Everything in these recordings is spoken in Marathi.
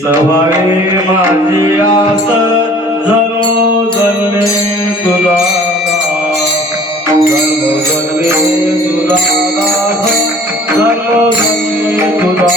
सवाई माझी आस जनो जन्मे तुझा जन्मो जन्मे तुझा दास जन्मो जन्मे तुझा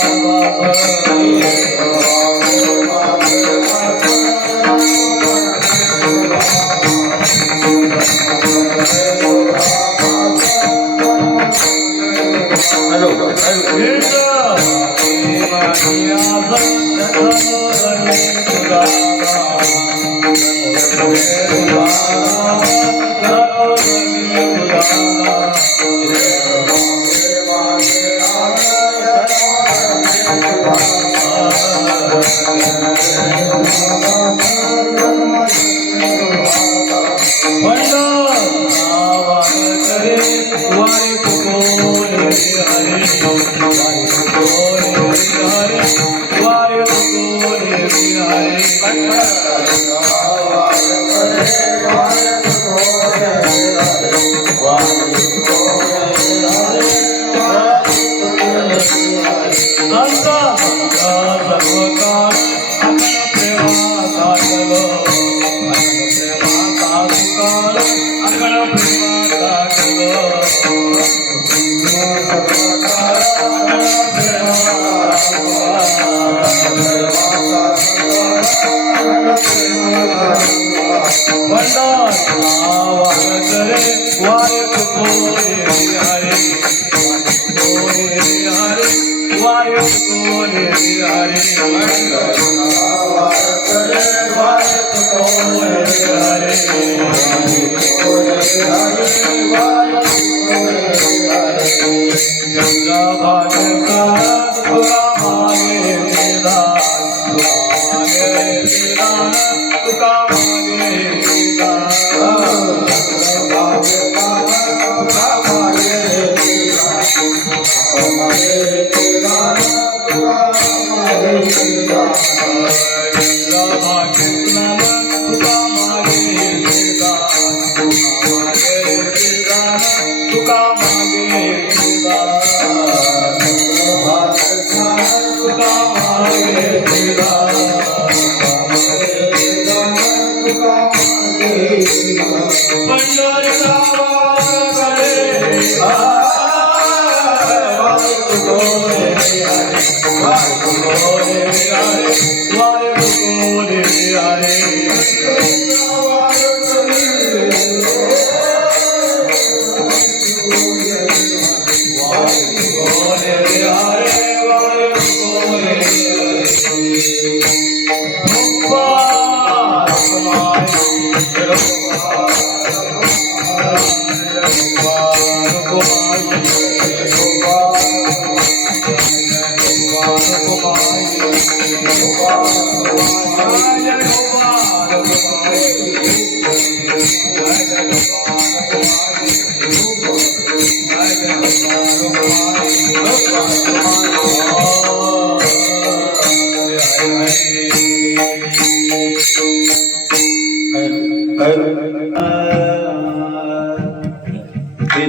Santa काळ अखंड प्रेमाचा जग अखंड प्रेमाचा सुकाळ अखंड प्रेमाचा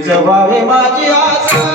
जबावे माझी आशा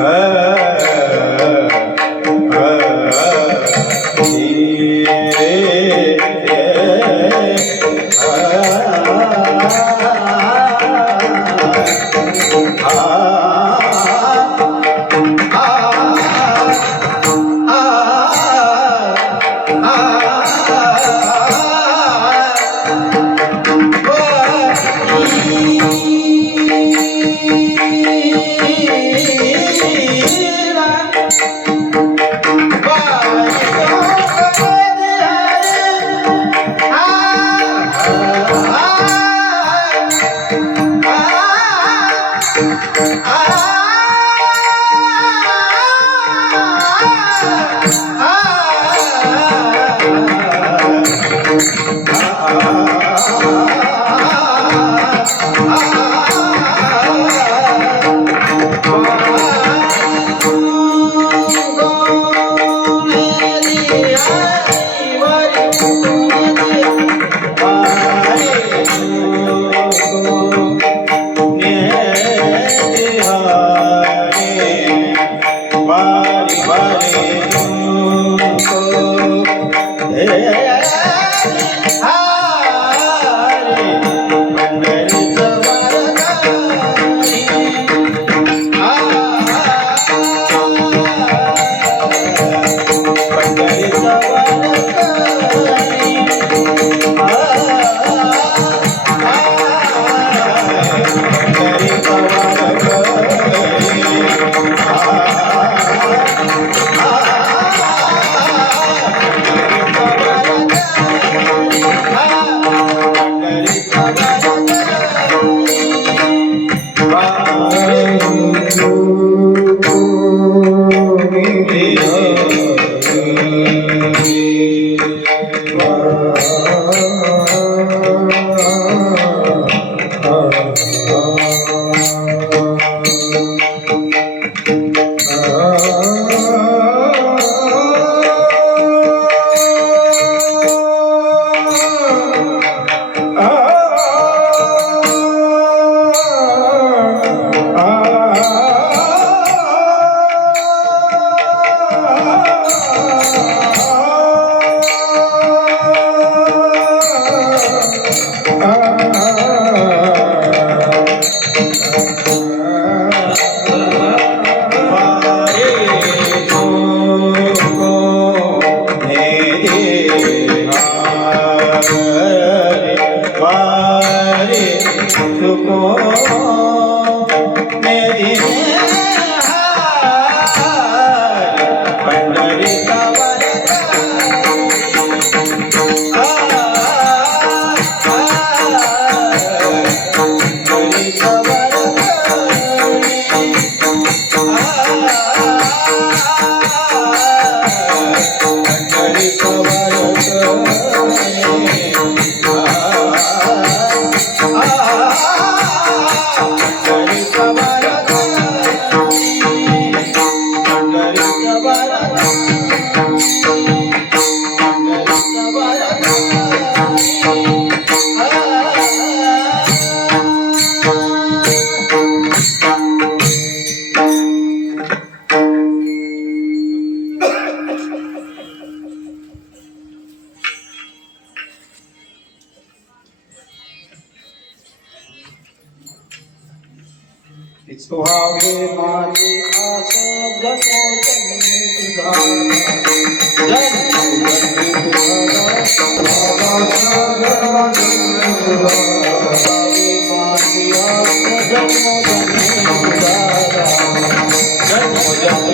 Hare सुहावे मारी आस जन्मोजन्मी तुझा जन्मोजन्मी तुझा सुहावे मारी आस जन्मोजन्मी तुझा जन्मोजन्मी तुझा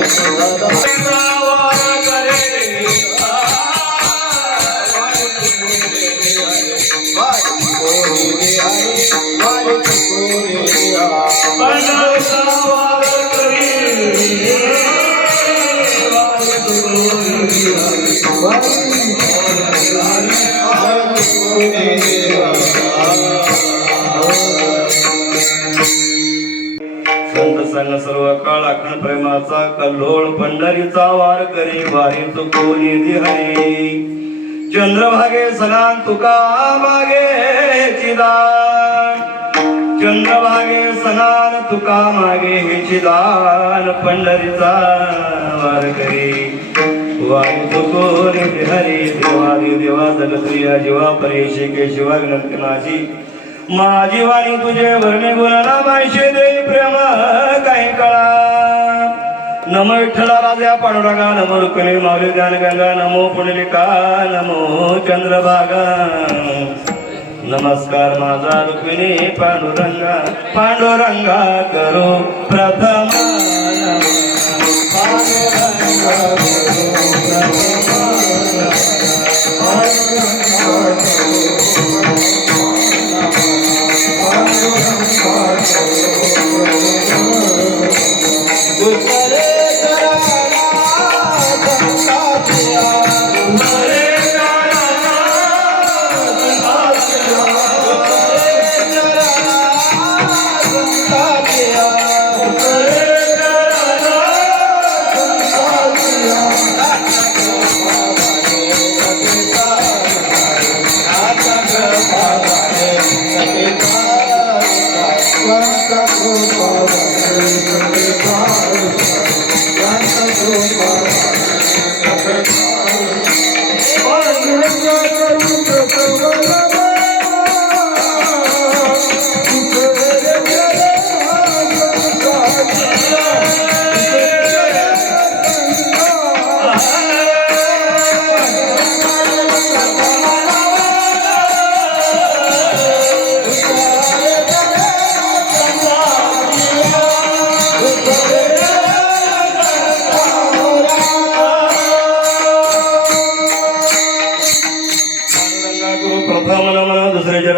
संत सर्व काळ अखंड प्रेमाचा कल्लोळ पंढरीचा वार करी वारी चुकोनी दिहरी चंद्रभागे सलान तुका मागे चिदान चंद्रभागे सलान तुका मागे हे चिदान पंढरीचा वार करी वारी चुकोनी दिहरी देवारी देवा जगत्रिया जीवा परेशी के शिवा विनंती माझी वाणी तुझे वर्णे गुणना मायशे दे प्रेम काही कळा नमो विठ्ठला राजा पांडुरंगा नमो रुक्मिणी माऊली ज्ञान गंगा नमो पुंडलिका नमो चंद्रभागा नमस्कार माझा रुक्मिणी पांडुरंगा पांडुरंगा करो प्रथम पांडुरंगा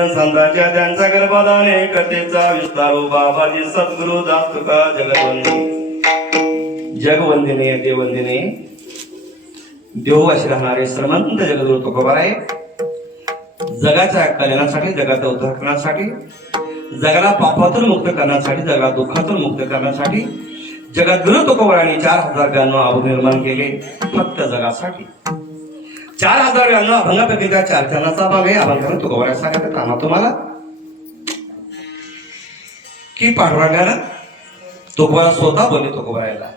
संतांच्या त्यांचा गर्भाधाने कथेचा विस्तारो बाबाजी सद्गुरु दास तुका जगवंदिने देववंदिने देववाशी राहणारे श्रीमंत जगद्गुरु तुकोबा आहे. जगाच्या कल्याणासाठी जगाचा उद्धार करण्यासाठी जगाला पापातून मुक्त करण्यासाठी जगाला दुःखातून मुक्त करण्यासाठी जगद्गुरु तुकोबारांनी 4092 अभंग निर्माण केले फक्त जगासाठी. 4092 अभंगापैकी त्या 4 चरणाचा भाग आहे. अभंगाने तुकोबारा सांगत कामा तुम्हाला की पांडुरंगानं तुकोबारा स्वतः बोलले तुकोबारायला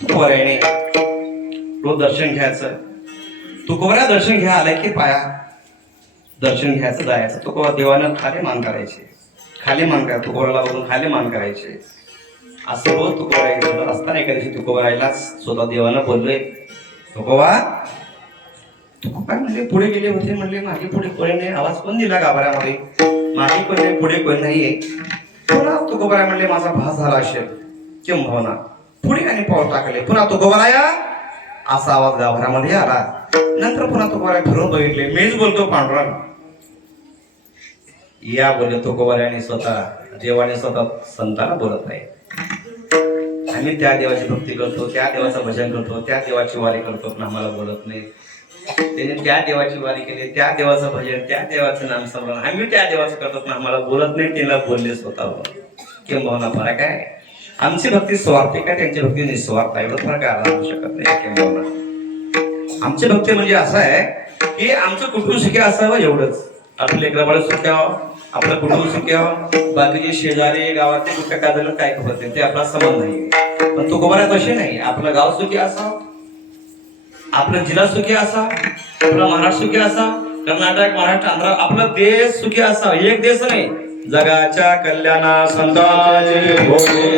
तुकोबाराने रोज दर्शन घ्यायचं. तुकोबारा दर्शन घ्या आलाय की पाया दर्शन घ्यायचं जायचं. तुकोबा देवानं खाली मान करायचे खाली मान करा तुकोबाराला बघून खाली मान करायचे. असं रोज तुकोबारा असताना एका दिवशी तुकोबारायला स्वतः देवानं बोललोय तुकोबा तुकोबा म्हणले पुढे गेले होते म्हणले मागे पुढे कोणी नाही. आवाज कोण दिला गाभाऱ्यामध्ये मागे कोणी नाही पुढे कोणी नाहीये. पुन्हा तुकोबारा म्हणले माझा भास झाला असेल किंबहुना पुढे आणि पाऊल टाकले. पुन्हा तुकोबाराया असा आवाज गाभाऱ्यामध्ये आला. नंतर पुन्हा तुकोबारा फिरून बघितले मीच बोलतो पांडुरंग या बोलले तुकोबाराने स्वतः देवाने स्वतः संतांना बोलत आहे. आम्ही त्या देवाची भक्ती करतो त्या देवाचं भजन करतो त्या देवाची वारी करतो पण आम्हाला बोलत नाही. त्याने त्या देवाची वारी केली त्या देवाचं भजन त्या देवाचं नाम स्मरण आम्ही त्या देवाचं करतो पण आम्हाला बोलत नाही. त्याला बोलले स्वतः किंबहुना फरक आहे. आमची भक्ती स्वार्थी काय त्यांची भक्ती निस्वार्थ आहे, एवढं फरक आणू शकत नाही किंवा आमची भक्ती म्हणजे असं आहे की आमचं कुटुंब सुखी असावं एवढंच. आपलं लेकरं सुखी व्हावं, आपलं कुटुंब सुखी व्हावं, बाकीचे शेजारी गावातले कुठं काय झालं काय खबर नाही, ते आपला संबंध नाही. पण तुकोबारा तसे नाही, आपलं गाव सुखी असावं, आपलं जिल्हा सुखी असावं, आपला महाराष्ट्र सुखी असावं, कर्नाटक महाराष्ट्र आंध्र आपला देश सुखी असावा. एक देश नाही, जगाच्या कल्याणा संताचे भोले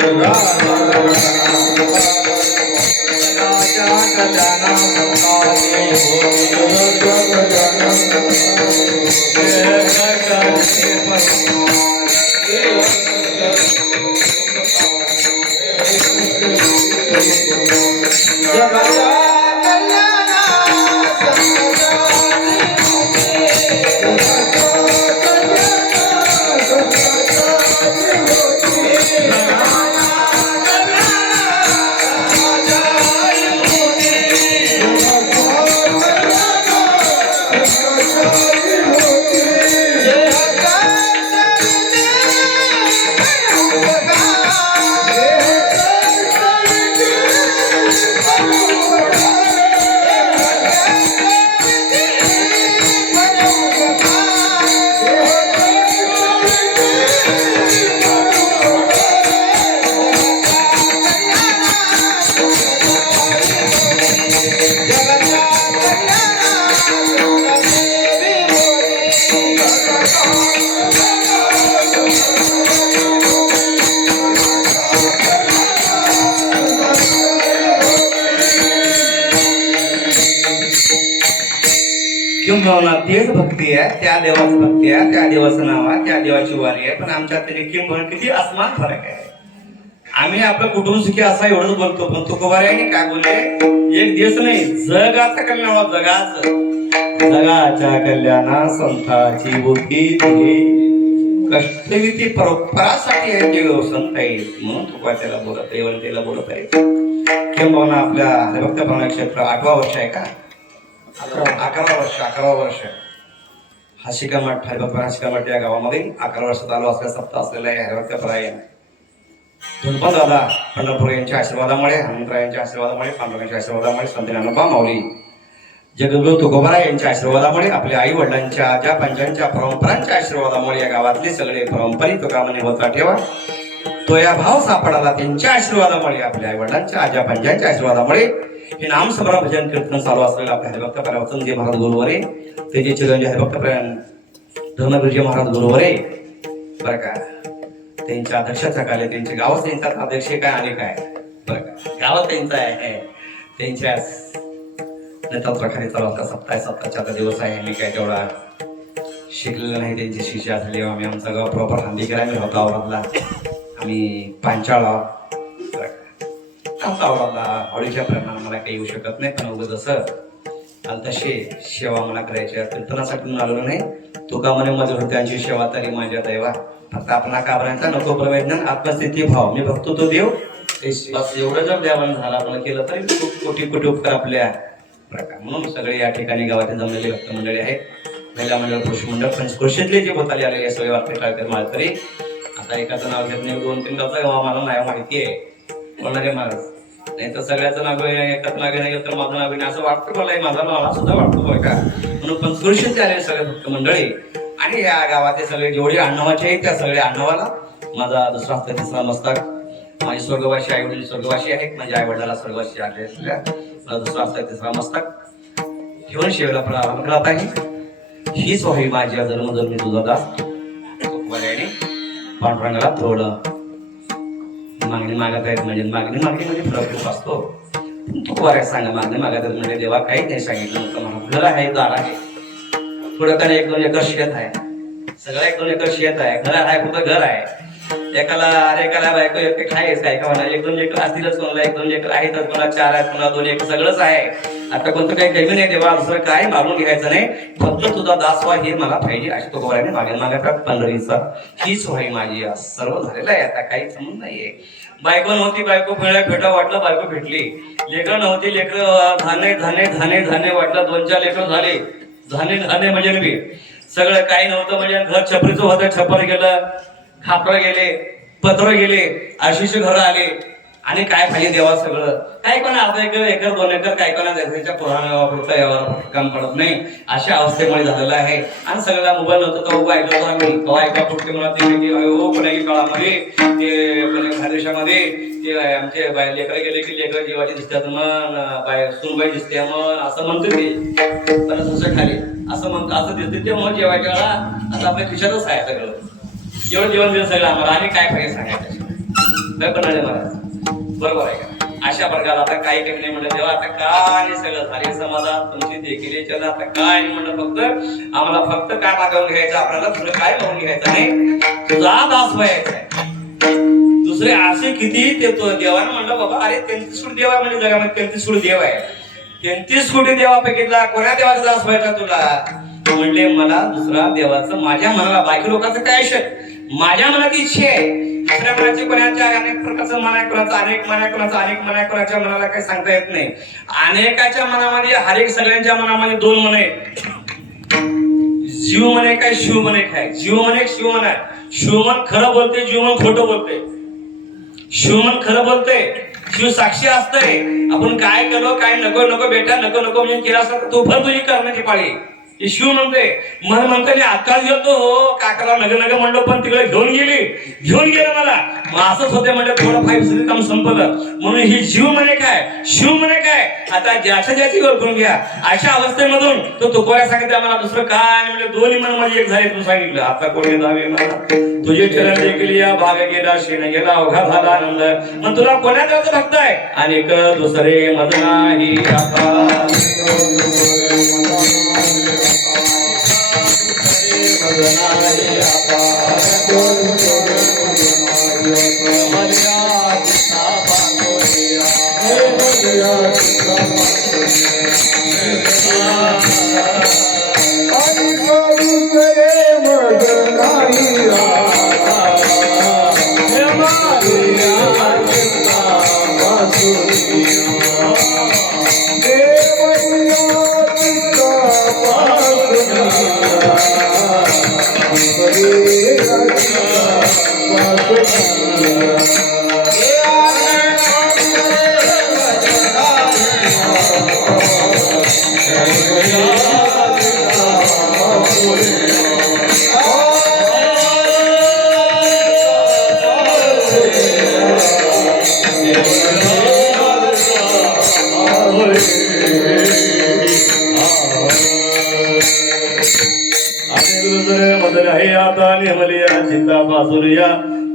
किंबहुना तेच भक्ती आहे, त्या देवाची भक्ती आहे, त्या देवाचं नाव आहे, त्या देवाची वारी आहे. पण आमच्यात तरी किंबहुना किती आसमान फरक आहे. आम्ही आपलं कुटुंब सुखी असा एवढंच बोलतो, पण तुकोबारायाने काय बोलले, एक देश नाही जगाचं कल्याण, जगाच्या कल्याणा संताची बुद्धी दिली, कष्टविधी परोपरासाठी आहे ते संत आहेत, म्हणून तुका त्याला बोलत आहे, वंतेला बोलत आहे. किंबहुना आपल्या हरिभक्त प्रमाण क्षेत्र 8वा वर्ष आहे का, 11 वर्ष हाशिका मठ, हरिभक्त हाशिका मठ या गावामध्ये 11 वर्ष चालू असल्या सप्ताह असलेला आहे हरिभक्त परायण. धुनपा दादा पंढरपूर यांच्या आशीर्वादामुळे, हनुमंतराव यांच्या आशीर्वादामुळे, पांडुरंगाच्या आशीर्वादामुळे, संत ज्ञानोबा माऊली, जगद्गुरु तुकोबारा यांच्या आशीर्वादामुळे, आपल्या आई वडिलांच्या आजा पंचांच्या परंपरांच्या आशीर्वादामुळे या गावातले सगळे परंपरित तुकामने होता ठेवा. तो या भाव सापडाला त्यांच्या आशीर्वादामुळे, आपल्या आई वडिलांच्या आजा पंचांच्या आशीर्वादामुळे हे नाम स्मरण भजन कीर्तन चालू असलेलं आपल्या हरिभक्त परावचनजी महाराज गुरुवरे, ते जे चिरंजीव हरिभक्त धर्मगुरुजी महाराज गुरुवरे बरं का, त्यांच्या अध्यक्षाखाली त्यांचे गावच त्यांचा अध्यक्ष काय आणि काय बरं का, गावात त्यांचा आहे, त्यांच्या नेतृत्वाखाली चालू असता सप्ताहाचा दिवस आहे. मी काय तेवढा शिकलेलं नाही, त्यांची शिष्य झाली. आम्ही आमचा गाव प्रॉपर हांदीकर आम्ही होता आवरातला, आम्ही पांचाळा आमचा आवरातला आवडीच्या प्रमाणात मला काही येऊ शकत नाही, पण उगत असं आणि तशी सेवा मला करायची आहे. कीर्तनासाठी म्हणून आलो नाही, तुका म्हणे माझ्या हृदयांची सेवा तरी माझ्या दैवा, फक्त आपला काबरांचा नको प्रवेदन आत्मस्थिती भाव, मी बघतो तो देव, बस एवढं जर देवानं झाला आपलं केलं तरी खूप कोटी कोटी उपकार आपल्या प्रकार. म्हणून सगळे या ठिकाणी गावातील जमलेले भक्त मंडळी आहेत, महिला मंडळ, पुरुष मंडळ, पंचकृषीतले जे होताले आलेले सगळे वाटते टाळकर माळकरी. आता एकाचं नाव घेत नाही, 2-3 गावचं मला नाही माहिती आहे कोणाचे महाराज, नाही तर सगळ्याचं नाव एकाच नाव नाही तर माझं नाव नाही असं वाटतं मला, मला सुद्धा वाटतं बरं का. म्हणून पंचकृषीतले आलेले सगळे भक्त मंडळी आणि या गावातले सगळे जेवढे अण्णावाचे आहेत त्या सगळ्या अण्णावाला माझा दुसरा हप्ता तिसरा मस्तक. माझे स्वर्गवासी आई वडील स्वर्गवासी आहेत, माझ्या आई वडिलाला स्वर्गवासी आले असल्या माझा दुसरा हप्ता तिसरा मस्तक ठेवून शेवला प्रारंभ करत आहे. हीच व्हावी माझी जन्मजन्मी तुझा दास. पांडुरंगाला थोडं मागणी मागत आहेत, म्हणजे मागणी फरक खूप असतो. तू बऱ्याच सांगा मागणी मागत आहेत म्हणजे देवा काहीच नाही सांगितलं नव्हतं म्हणा. घर आहे, दार आहे, थोडं काय 1-2 एकर शेत आहे, सगळं 1-2 एकर शेत आहे, घर आहे, कुठं घर आहे. एकाला बायको एक खायच काय का म्हणा, 1-2 एकर असतीलच, कोणाला 1-2 एकर आहेतच, कोणाला 4 आहेत, कोणाला 2 एकर, सगळंच आहे. आता कोणतं काही कमी नाही देवा, दुसरं काय मागून घ्यायचं नाही, फक्त तुझा दास व्हा हे मला पाहिजे. अशी तो गोराने मागत पंढरीचा हीच व्हावी माझी, सर्व झालेलं आहे. आता काही समज नाहीये. बायको नव्हती, बायको भेटा वाटलं, बायको भेटली. लेकरं नव्हती, लेकरं धाने वाटलं, 2-4 लेकरं झाले. धाने म्हणजे मी सगळं काही नव्हतं, म्हणजे घर छपरीचं होतं, छपर गेलं, खापरं गेले, पत्र गेले, आशिष घर आले आणि काय पाहिजे देवा सगळं. काय कोणा अर्धा एकर 2 एकर काय कोणा त्याच्या पुराणापुरता यावर काम पडत नाही, अशा अवस्थेमुळे झालेलं आहे. आणि सगळ्याला मोबाईल होतं तर उभा ऐकलं होतो आम्ही तेव्हा ऐका पुढचे मला ते कोणी काळामध्ये ते खानदेशामध्ये ते आमचे लेकर गेले की लेकर जीवाची दिसतात मन सुनबाई दिसते मन असं म्हणतो ते पण तसं खाली असं म्हणतो असं दिसते ते मग जेवायच्या वेळा आता आपल्या खिशातच आहे सगळं जेवण जेवण दिलं सगळं आम्हाला आणि काय पाहिजे सांगायचं काय बनाले महाराज बरोबर आहे का. अशा प्रकारे आता काही काही नाही म्हणलं तेव्हा आता काय सगळं झाले समाजात तुमची देखील चला आता काय म्हणलं फक्त आम्हाला फक्त काय मागवून घ्यायचं आपल्याला तुला काय मागून घ्यायचं नाही तुझा दास व्हायचा आहे. दुसरे असे किती ते देवानं म्हणलं बाबा अरे 33 कोटी देव आहे म्हणजे जगामध्ये 33 कोटी देव आहे 33 कोटी देवापैकीला कोणा देवाचा दास व्हायचा तुला म्हणले मला दुसरा देवाचं माझ्या मनाला बाकी लोकांचं काय माझ्या मनात इच्छा आहे दुसऱ्या मनाची कोणाच्या अनेक प्रकारचं मन आहे कोणाचं अनेक मन आहे कोणाचं अनेक मन आहे कोणाच्या मनाला काही सांगता येत नाही. अनेकाच्या मनामध्ये हरेक सगळ्यांच्या मनामध्ये 2 मन आहेत. जीव मन एक आहे शिव मन एक आहे. जीव मन एक शिव मन आहे. शिवमन खरं बोलते जीवमन खोटं बोलते. शिवमन खरं बोलते शिव साक्षी असतंय आपण काय केलो काय नको नको बेटा नको नको म्हणून केला असता तू भर तुझी करण्याची पाळी हे शिव म्हणते. मन म्हणते मी आत्ताच गेलो हो काकाला नग नग म्हणलो पण तिकडे घेऊन गेलं मला मग असंच होते म्हणजे थोडं 5 काम संपलं म्हणून ही जीव म्हणे काय शिव म्हणे काय आता ज्याच्या ज्याची करून घ्या. अशा अवस्थेमधून तो तुकोऱ्या सांगितलं आम्हाला दुसरं काय म्हणजे दोन्ही मन मध्ये एक झाले. तू सांगितलं आता कोणी दावे मला तुझे चरण देखील या भाग गेला शेण गेला अवघा झाला आनंद मग तुला कोणा देवाचं भक्त आहे आणि दुसरे मज नाही आता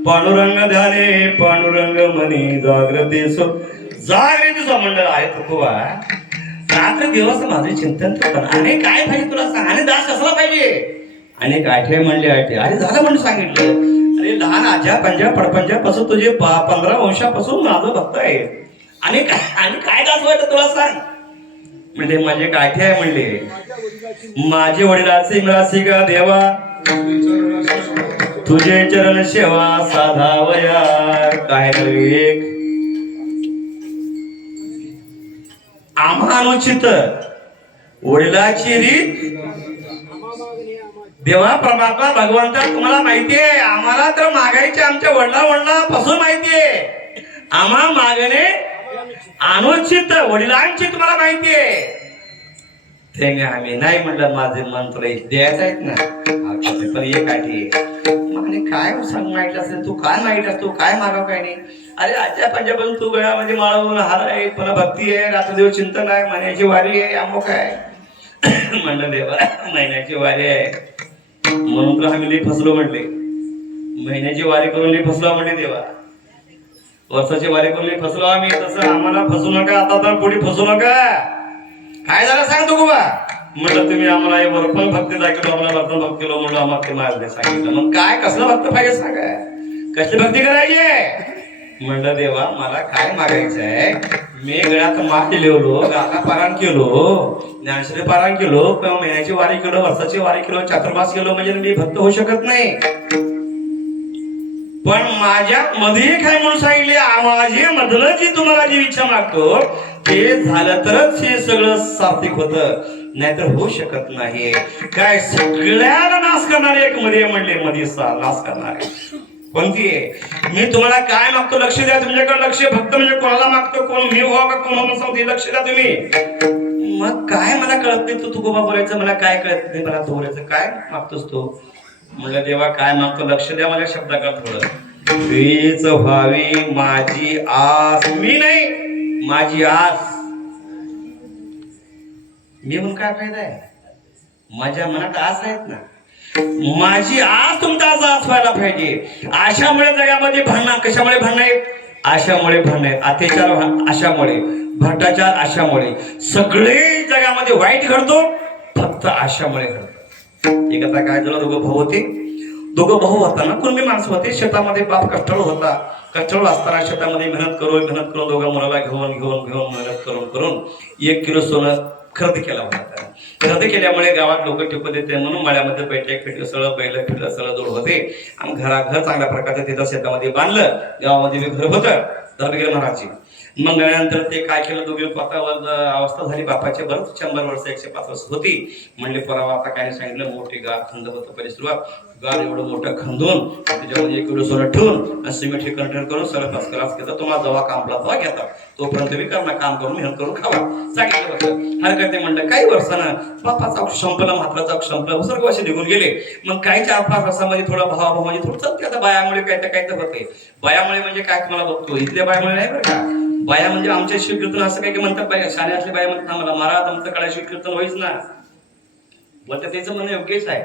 पांडुरंग ध्याने पांडुरंग मनी जागृती जागृतीचा मंडळ आहे तुकोबा रात्र दिवस माझे चिंतन करतात. अनेक काय पाहिजे तुला सांग आणि दास कसला पाहिजे अनेक आठे म्हणले आठे अरे झालं म्हणून सांगितलं. अरे लहान आजा पंजा पडपंजापासून तुझे 15 वर्षापासून माझं भक्त आहे आणि काय दास व्हायचं तुला सांग म्हणजे माझे काठे आहे म्हणले माझे वडिलाचे मिळासी का देवा तुझे चरण सेवा साधावया काय एक आम्हा अनुचित वडिलाची रीत देवा परमात्मा भगवंता तुम्हाला माहितीये आम्हाला तर मागायचे आमच्या वडिलांपासून माहितीये आम्हा मागणे अनुचित वडिलांची तुम्हाला माहितीये ते आम्ही नाही म्हणलं माझे मंत्र द्यायचं आहेत ना पण एक आठी आणि काय सांग माहिती असेल तू काय माहिती असतो काय मागाव काय नाही. अरे आजच्या पंजाबपासून तू गळ्यामध्ये माळवून हार आहे पुन्हा भक्ती आहे रात्रदेव चिंतन आहे महिन्याची वारी आहे अमुक आहे म्हणलं देवा महिन्याची वारी आहे म्हणून तर आम्ही लई फसलो म्हटले महिन्याची वारी करून लई फसलो म्हणले देवा वर्षाची वारी करून लई फसलो आम्ही तसं आम्हाला फसू नका आता तर पुढे फसू नका. काय झालं सांग तू गोबा म्हटलं तुम्ही आम्हाला वरपण भक्ती दाखवलो आम्हाला वरपण भक्ती केलो म्हणलं आम्हाला ते माझ्या सांगितलं मग काय कसलं भक्त पाहिजे सांगा कसली भक्ती करायची म्हणलं देवा मला काय मागायचं आहे मी गळ्यात माठ लिवलो गाथा पारायण केलो ज्ञानश्री पारायण केलो किंवा महिन्याची वारी केलो वर्षाची वारी केलो चातुर्मास केलो म्हणजे मी भक्त होऊ शकत नाही पण माझ्या मध्ये काय म्हणून सांगितले माझे मधलं जी तुम्हाला जी इच्छा मागतो ते झालं तरच हे सगळं सार्थक होतं नाहीतर होऊ शकत नाही. काय सगळ्याला नाश करणारे एक मध्ये म्हणले मध्ये नाश करणारे कोणती आहे? मी तुम्हाला काय मागतो लक्ष द्या. तुमच्याकडे लक्ष भक्त म्हणजे कोणाला मागतो, कोण मी व्हा का कोण म्हणून सांगते लक्ष द्या तुम्ही. मग काय मला कळत नाही, तू तुकोबा बोलायचं मला काय कळत नाही, मला तू बोलायचं काय मागतोस तू. म्हणलं देवा काय मागतो लक्ष द्या माझ्या शब्दाकडे थोडं. तुझीच व्हावी माझी आस, मी नाही माझी आस. मी म्हणून काय फायदा आहे, माझ्या मनात आस आहेत ना, माझी आस तुमचा आस व्हायला पाहिजे. आशामुळे जगामध्ये भांडणं, कशामुळे भांडणं आहेत? आशामुळे भांडणं आहेत. अत्याचार आशामुळे, भ्रष्टाचार आशामुळे, सगळे जगामध्ये वाईट घडतो फक्त आशामुळे घडतं. एक आता काय झालं, दोघं भाऊ होते. दोघं भाऊ होताना कुणबी माणसं होते. शेतामध्ये बाप कष्टाळू होता. कष्टाळू असताना शेतामध्ये मेहनत करून दोघा मुलाला घेऊन मेहनत करून 1 किलो सोनं खरेदी केला होता. खरेदी केल्यामुळे गावात लोक टिकत येते म्हणून मळ्यामध्ये बैठक सगळं बैल फिरलं सगळं जोड होते आणि घर चांगल्या प्रकारचं तिथं शेतामध्ये बांधलं. गावामध्ये घर होतं धर्मगिरी महाराजची. मग नंतर ते काय केलं, दोघे स्वतःवर अवस्था झाली बापाची, बरं 100 वर्ष 105 वर्ष होती. म्हणले परावा आता काय सांगितलं, मोठी गार खंद होतं परिसरात. गार एवढं मोठं खंदून त्याच्यामध्ये 1 किलो सोनं ठेवून आणि सिमेंट हे कंटेन करून सगळं फर्स्ट क्लास घेतात. तुम्हाला जेव्हा कामला तेव्हा घेतात, तोपर्यंत तुम्ही करणं काम करून मेहनत करून खावा सांगितलं होतं. हरकत ते म्हणलं काही वर्षानं बापाचा अक्ष संपला, म्हाताराचा अक्ष संपला, सर्व निघून गेले. मग काही 4-5 वर्षामध्ये थोडा भावा म्हणजे थोडं चालते. आता बायामुळे काय तर होते. बायामुळे म्हणजे काय तुम्हाला बघतो, इथल्या बायामुळे नाही बरं का. बाया म्हणजे आमच्या शिवकीर्तन असं काही म्हणतात, बाया शाळे असले बाया म्हणतात आम्हाला महाराज आमचं कडा शिवकीर्तन होईच ना. बोलतात त्याचं म्हणणं योग्यच आहे,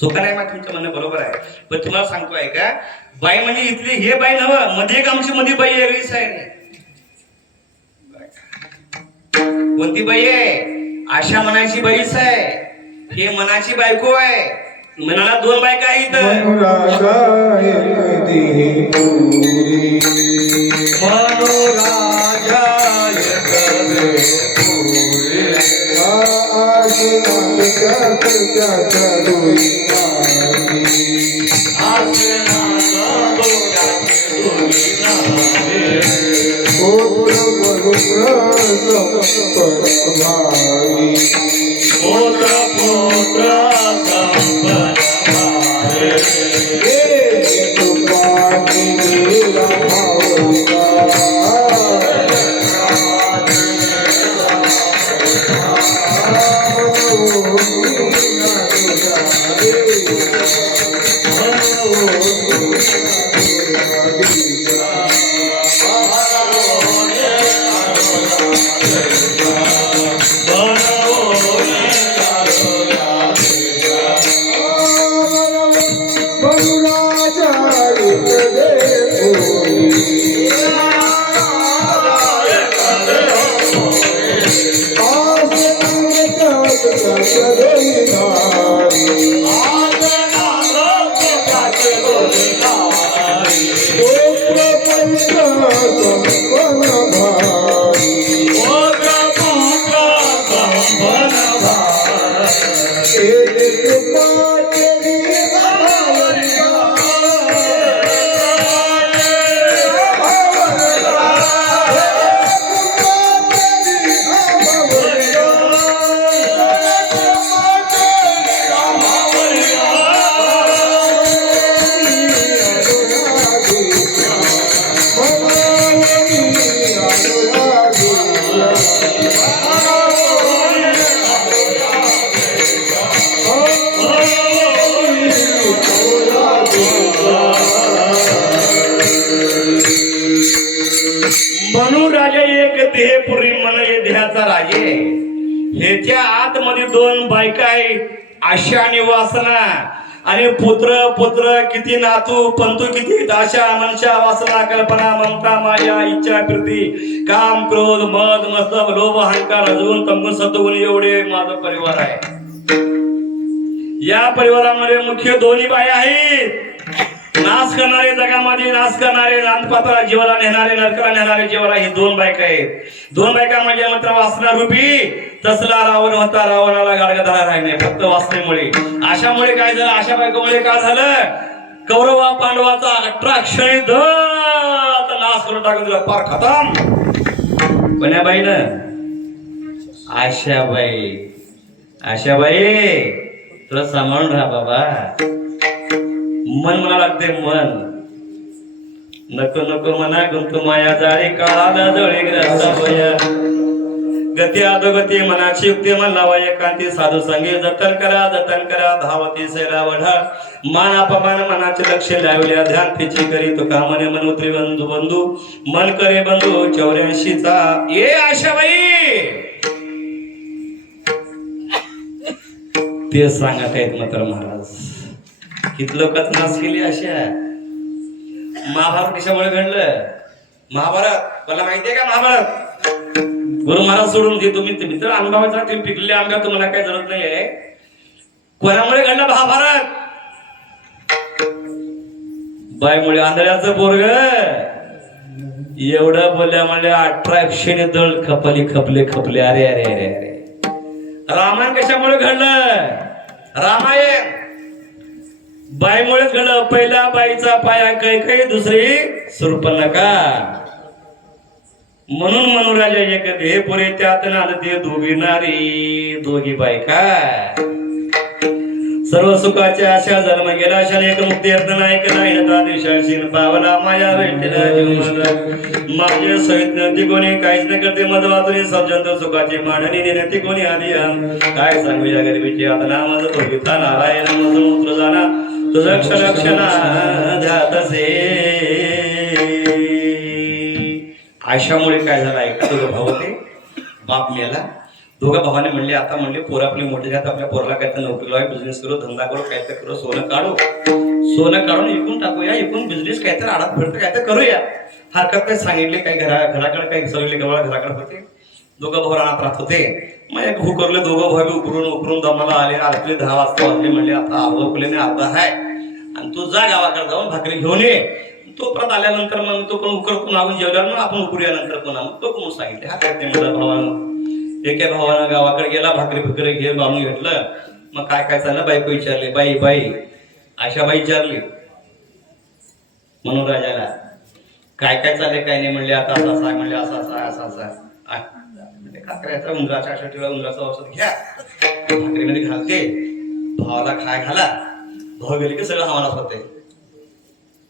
चुका नाही मग तुमचं म्हणणं बरोबर आहे. पण तुम्हाला सांगतो आहे का, बाई म्हणजे इथली हे बाई नव्ह, मध्ये एक आमची मध्ये बाई वेगळीच आहे. कोणती बाई आहे? आशा मनाची बाईच आहे, हे मनाची बायको आहे. मनाला 2 बायका आहेत. देहपुरी मन ये देहाचा राजे. ह्याच्या आतमध्ये 2 बायका आहे, आशा आणि वासना. आणि पुत्र किती नातू पंतू किती, आशा मनशा वासना कल्पना ममता माया इच्छा प्रीती काम क्रोध मद मस्तक लोभ अहंकार अजून तमगुण सत्वगुण एवढे माझा परिवार आहे. या परिवारामध्ये मुख्य 2 बाया आहेत. नाश करणारे, जगामध्ये नाश करणारे, नानपात्रा जीवाला नेणारे, नरकाला नेणारे जीवाला ही 2 बायका आहेत. 2 बायका म्हणजे मात्र वासना रूपी. तसला रावण होता, रावणाला गाडगा धरा राहिले फक्त वासनेमुळे. अशामुळे काय झालं, अशा बायकोमुळे काय झालं, कौरवा पांडवाचा 18 क्षणी नाश करून टाकून दिला, पार खतम. कोण्या बाईनं? आशाबाई. तुला सांभाळून राहा बाबा. मन म्हणा लागते मन. नको नको मना गुंतू माया जाळी काळाला जळी ग्रस्ता होया गती अधोगती मनाची युक्ती मन लावा एकांती साधू संगे जतन करा धावती सैरा वढा मान अपमान मनाचे लक्ष लावल्या ध्यान तिची करी तुका मने मन उतरी बंधू बंधू मन करे बंधू 84 चा ये आशाबाई ते सांगत आहेत मात्र महाराज किती लोकात नाच केली अशा महाभारत कशामुळे घडलं महाभारत मला माहितीये का महाभारत गुरु महाराज सोडून दे तुम्ही मित्र अनुभवाचा तुम्ही पिकलेले आंब्या तुम्हाला काही जरूरत नाहीये कोणामुळे घडलं महाभारत बाईमुळे आंधळ्याचं पोरग एवढं बोलल्यामुळे 1800 दळ खपले अरे अरे अरे अरे रामायण कशामुळे घडलं रामायण बाईमुळेच घडलं पहिला बाईचा पाया कैकई दुसरी शूर्पणखा म्हणून मनुराजा एक हे पुरे त्यात नांदते दोघी नारी दोघी बायका सर्व सुखाच्या आशा जन्म गेला आशाने एक मुक्ती अर्थ नाही केला दिशाशीन पावला माया भेटला जीवन माझे सहित नती कोणी काहीच न करते मध वाचून सज्जन सुखाची मांडणी नेती कोणी आली काय सांगू या गरिबीची आता नामज बघितला नारायण मधून जाना तुझं क्षणा ध्यातसे आशामुळे काय झालं ऐका दोघं भाऊ होते बाप मेला दोघा भावाने म्हणले आता म्हणले पोर आपले मोठे झाले आपल्या पोराला काहीतरी नोकरी लावा बिझनेस करू धंदा करू काहीतरी करू सोनं काढून विकून टाकूया इकून बिझनेस काहीतरी आडात फिरतं काहीतरी करूया हरकत नाही सांगितले काही घराकडे काही सगळे गवळा घराकडे होते दोघं भाऊ रानात राहत होते मग एक हुकरले दोघं भाऊ उकरून दमाला आले आरतले 10 वाजता वाजले म्हणले आता अर्धा उकलेने अर्धा आहे आणि तू जा गावाकडे जाऊन भाकरी घेऊन ये तो परत आल्यानंतर मग तो पण उकरकून आपण जेवल्यावर मग आपण उकरूयानंतर पुन्हा मग तो कोण सांगितले हा काय म्हणलं भावानं एका भावानं गावाकडे गेला भाकरी घे बांधून घेतलं मग काय चाललं बायको विचारले बाई आशाबाई विचारली म्हणून राजाला काय चालले काय नाही म्हणले आता असं आहे म्हणले असा काकऱ्याचा उंदराच्या अशा ठेवा उंदराचं औषध घ्या भाकरीमध्ये घालते भावाला खाय घाला भाव गेले की सगळं हवानाच होते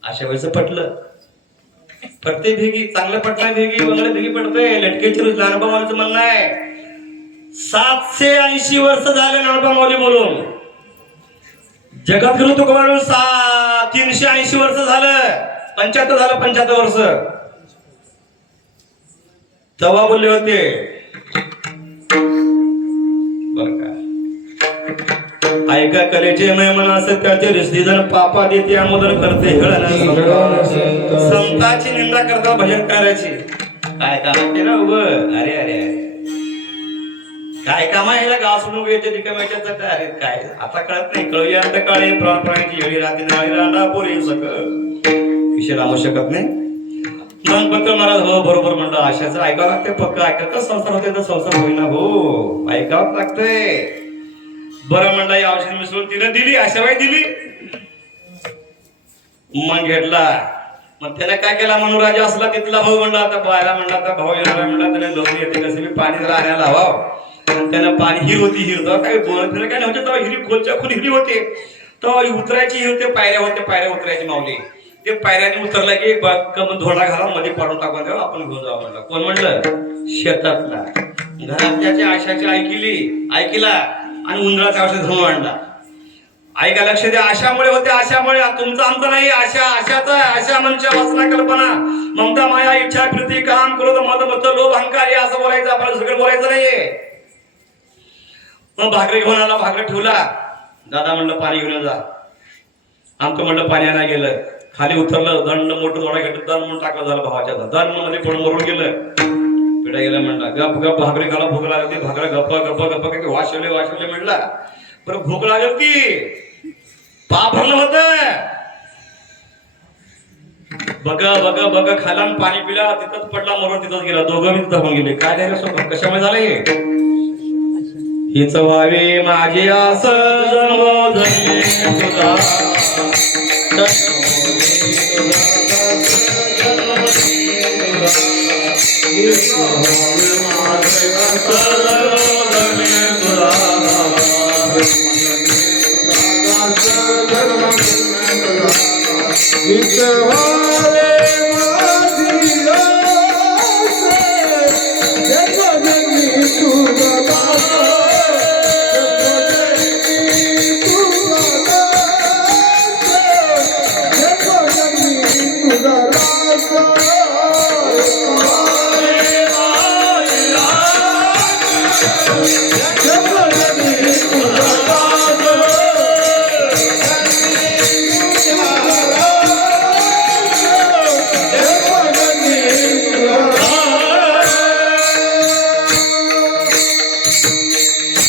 अशा वेळेस पटते भेगी चांगलं पटणार भेगी वगैरे भेगी पडते लटकेची नानबा माऊलीचं म्हणणं आहे 780 वर्ष झाले नानबा माऊली बोलून जगद्गुरु तुकोबाराय 380 वर्ष झालं 75 वर्ष तेव्हा बोलले होते बर का ऐका कलेचे महिमा सत्याचे रिश्तेदार पापा देते अमोदर करते संताची निंदा करता भजन करायची काय काम केलं उभं अरे अरे काय काम आहे गाव सोडून येते रिकाम्याच्या अरे काय आता कळत नाही कळूया आता काळे प्राण्याची वेळी रात्री नाळी रांडा पोरी सकल विषय राहू शकत नाही मग पत्र महाराज हो बरोबर म्हणलं आशाचं ऐकावं लागते पक्क ऐकत संसार होते तर संसार होईना हो ऐकावं लागतंय बरं म्हणलं या औषध मिसळून तिने दिली आशाबाई दिली मग घेतला मग त्याने काय केला म्हणून राजा असला तिथला भाऊ म्हणला आता बायला म्हणला आता भाऊ येणार म्हणला त्याने लोक येते कसं मी पाणी जरा आणायला हवा त्यानं पाणी हिर होती तेव्हा काय बोलत काय नव्हतं तेव्हा हिरी खोलच्या खोली हिरी होते तेव्हा उतरायची हिर होते पायऱ्या उतरायची माऊली ते पायऱ्याने उतरला की धोडा घाला मध्ये पाडून टाकून द्यावा आपण घेऊन जाऊ म्हणलं कोण म्हणलं शेतातला घरातल्याच्या आशाची ऐकिला आणि उंदराचा औषध घेऊन आणला ऐका लक्ष द्या आशामुळे होते आशामुळे तुमचं आमचं नाही आशा म्हणजे वासना कल्पना ममता माया इच्छा प्रीती काम क्रोध मद मत लोभ अहंकार हे असं बोलायचं आपल्याला सगळं बोलायचं नाहीये मग भाकरी घेऊन आला भाकरी ठेवला दादा म्हणलं पाणी घेऊन जा आमचं म्हणलं पाणी आणायला गेलं खाली उतरलं दंड मोठं थोडा घेतलं दंड म्हणून टाकलं झालं भावाच्या दंड मध्ये कोण मरून गेलं पिढा गेला म्हणला गप भाकरी खाला भूक लागली भाकऱ्या गप्पा काही वाशवले म्हणला पण भूक लागल की पाप भरलं होत बघा खाला पाणी पिला तिथंच पडला मरून तिथंच गेला दोघं तिथं होऊन गेले काय नाही सोबत कशामुळे झालंय हिच व्हावे माझे आस जन्मोजन्मी तुला It's a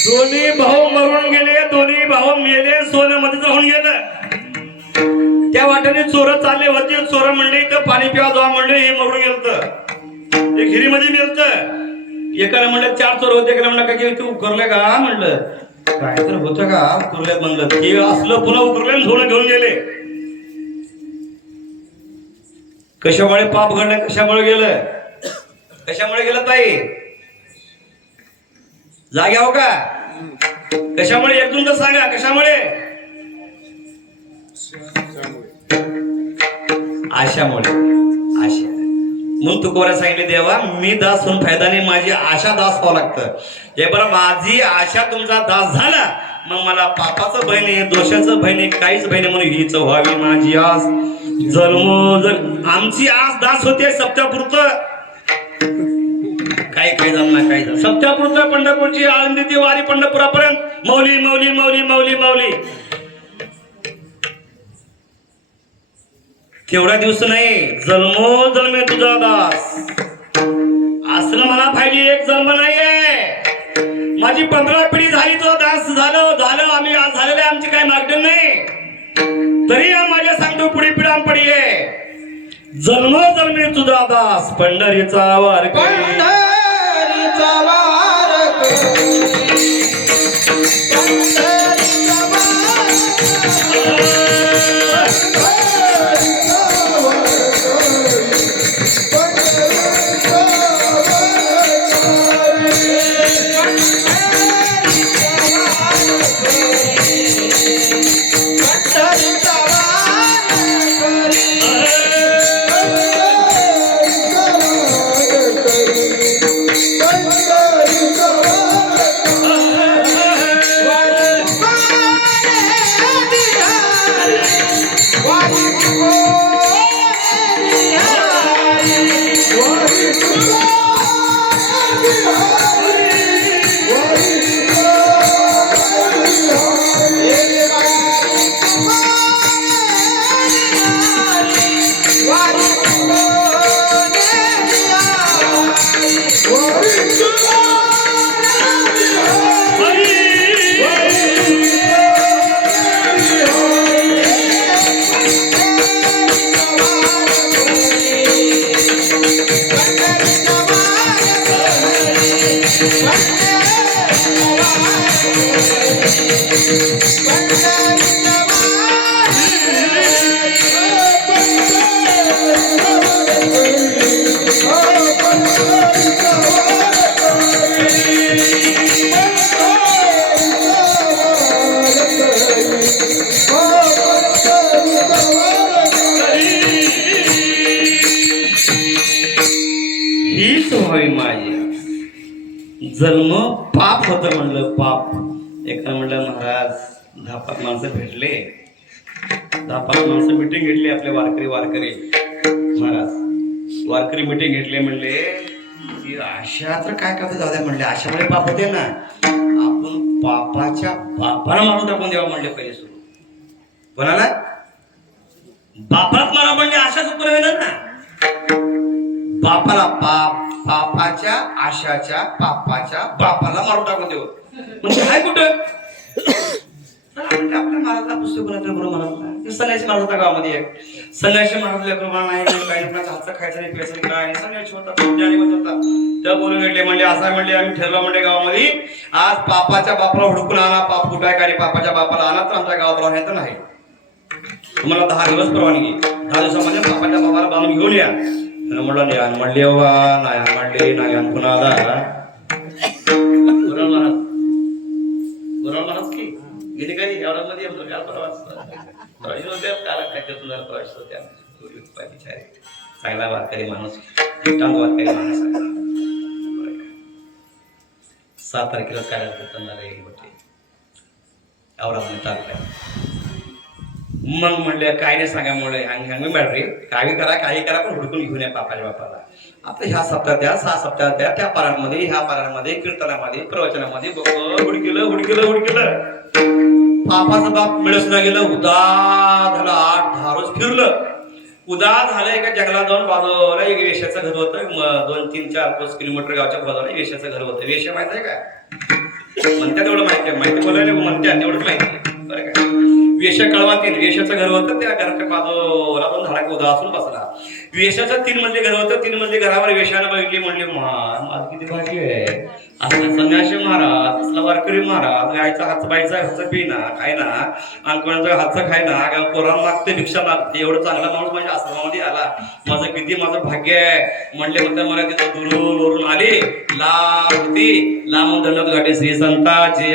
दोन्ही भाऊ मरून गेले, दोन्ही भाऊ मेले, सोनं मध्ये राहून गेलं. त्या वाट्याने चोर चालले होते, चोर म्हणले इथं पाणी पिवा जावा म्हणले, हे मरून गेलत. एक हिरीमध्ये मेलत. एकाला म्हणलं 4 चोर होते, एकाला म्हणलं काय तू उकरले का म्हणलं, काय तर होतं का उकरल्यात म्हणलं. ते असलं पुन्हा उकरले, सोनं घेऊन गेले. कशामुळे पाप घडलं, कशामुळे गेलं, कशामुळे गेलं ताई जाग्या हो का, कशामुळे एकदून तर सांगा, कशामुळे. आशामुळे. आशा म्हणून तुकोबऱ्या सांगितले, देवा मी दास होऊन फायदा नाही, माझी आशा दास व्हावं लागतं. हे बरं माझी आशा तुमचा दास झाला, मग मला पापाचं भय नाही, दोषाचं भय नाही, काहीच भय नाही, म्हणून हीच व्हावी माझी आस. जन्मोजन्म आमची आस दास होते सप्त्यापुरतं, काही काही जमणार, काही जम सप्त्यापुरतं पंढरपूरची आळंदी ती वारी पंढरपुरापर्यंत मौली मौली मौली मौली मौली. तेवढा दिवस नाही, जन्मोजन्मी तुझा दास असलं मला पाहिजे, एक जन्म नाहीये. माझी 15 पिढी झाली, तो दास झालं आम्ही आज झालेले, आमची काही मागणी नाही, तरी माझ्या सांगतो पुढे पिढा पडी आहे. जन्मोजन्मी तुझा दास पंढरीचा वार हीच व्हावी माझी. जन्म पाप होतं म्हणलं, पाप. एका म्हणलं महाराज 10-5 माणसं भेटले, 10-5 माणसं मिटिंग घेतली, आपले वारकरी महाराज वारकरी मिटिंग घेतले. म्हणले की आशा तर काय करते, जाऊ द्या म्हणले, आशामुळे पाप होते ना, आपण पापाच्या बापाला मारून टाकून द्यावा म्हणले. पहिले सुरू कोणाला, बापालाच मारा म्हणले, आशाच उत्तर होईल ना. बापाला पापाच्या आशाच्या पापाच्या बापाला मारून टाकून देऊ म्हणजे हाय कुठं. आपल्या महाराजला पुस्तक बरोबर संन्यासी महाराज होता गावामध्ये. संन्यासी महाराज लेकरं नाही, काही लोकांचा हातचा खायचा नाही, प्यायचं काय, संन्यासी होता, ज्ञानी होता. त्या बोलून घेतले, म्हणले असं म्हणले, आम्ही ठरलं म्हणले गावामध्ये, आज पापाच्या बापाला हुडकून आणा, पाप कुठं आहे का, पापाच्या बापाला आणा, तर आमच्या गावात राहण्याचं नाही. तुम्हाला 10 दिवस परवानगी, 10 दिवसामध्ये पापाच्या बापाला बांधून घेऊन या. म्हणलं नाही म्हणले, नाही म्हणले, नाही पुन्हा महाराज की गेले काही एवढ्यामध्ये चांगला वारकरी माणूस, वारकरी माणूस. 7 तारखेला काय एवढा टाकलाय. मग म्हणले काय नाही सांगा म्हणले अंग मॅडरे काही करा पण हुडकून घेऊन या बापाच्या बापाला. आता ह्या सप्ताहात द्या 6 सप्ताहात द्या त्या पारांमध्ये ह्या पारांमध्ये कीर्तनामध्ये प्रवचनामध्ये हुडकिलं बापाचा बाप मिळस ना गेलं. उदा झालं 8-10 रोज फिरलं. उदा झालं एका जंगलात जाऊन बाजूला एक वेश्याचं घर होतं. 2-3-4-5 किलोमीटर गावच्या बाजूला वेश्याचं घर होतं. वेश्या माहित आहे का? म्हणतात तेवढं माहिती बोलायला म्हणतात तेवढंच माहिती बरं का. वेश्या कळवातील वेश्याचं घर होतं. त्या घराच्या बाजूला पण झाडा उदा असून बसला. वेश्याचं 3 मजली घर होतं. 3 मजली घरावर वेश्यानं बघितली म्हणली माझं किती भाग्य आहे. असं संन्यासी महाराज असला वारकरी महाराज गायचा हात बायचा हातचं पिना खायना आणि कोणाचं हातचं खायना पोरांना मागते भिक्षा मागते एवढं चांगला माणूस माझ्या आश्रमामध्ये आला. माझं भाग्य आहे म्हणले. म्हणतात मला तिथं दूरवरून आले लांब दंडवत गाठी श्री संताची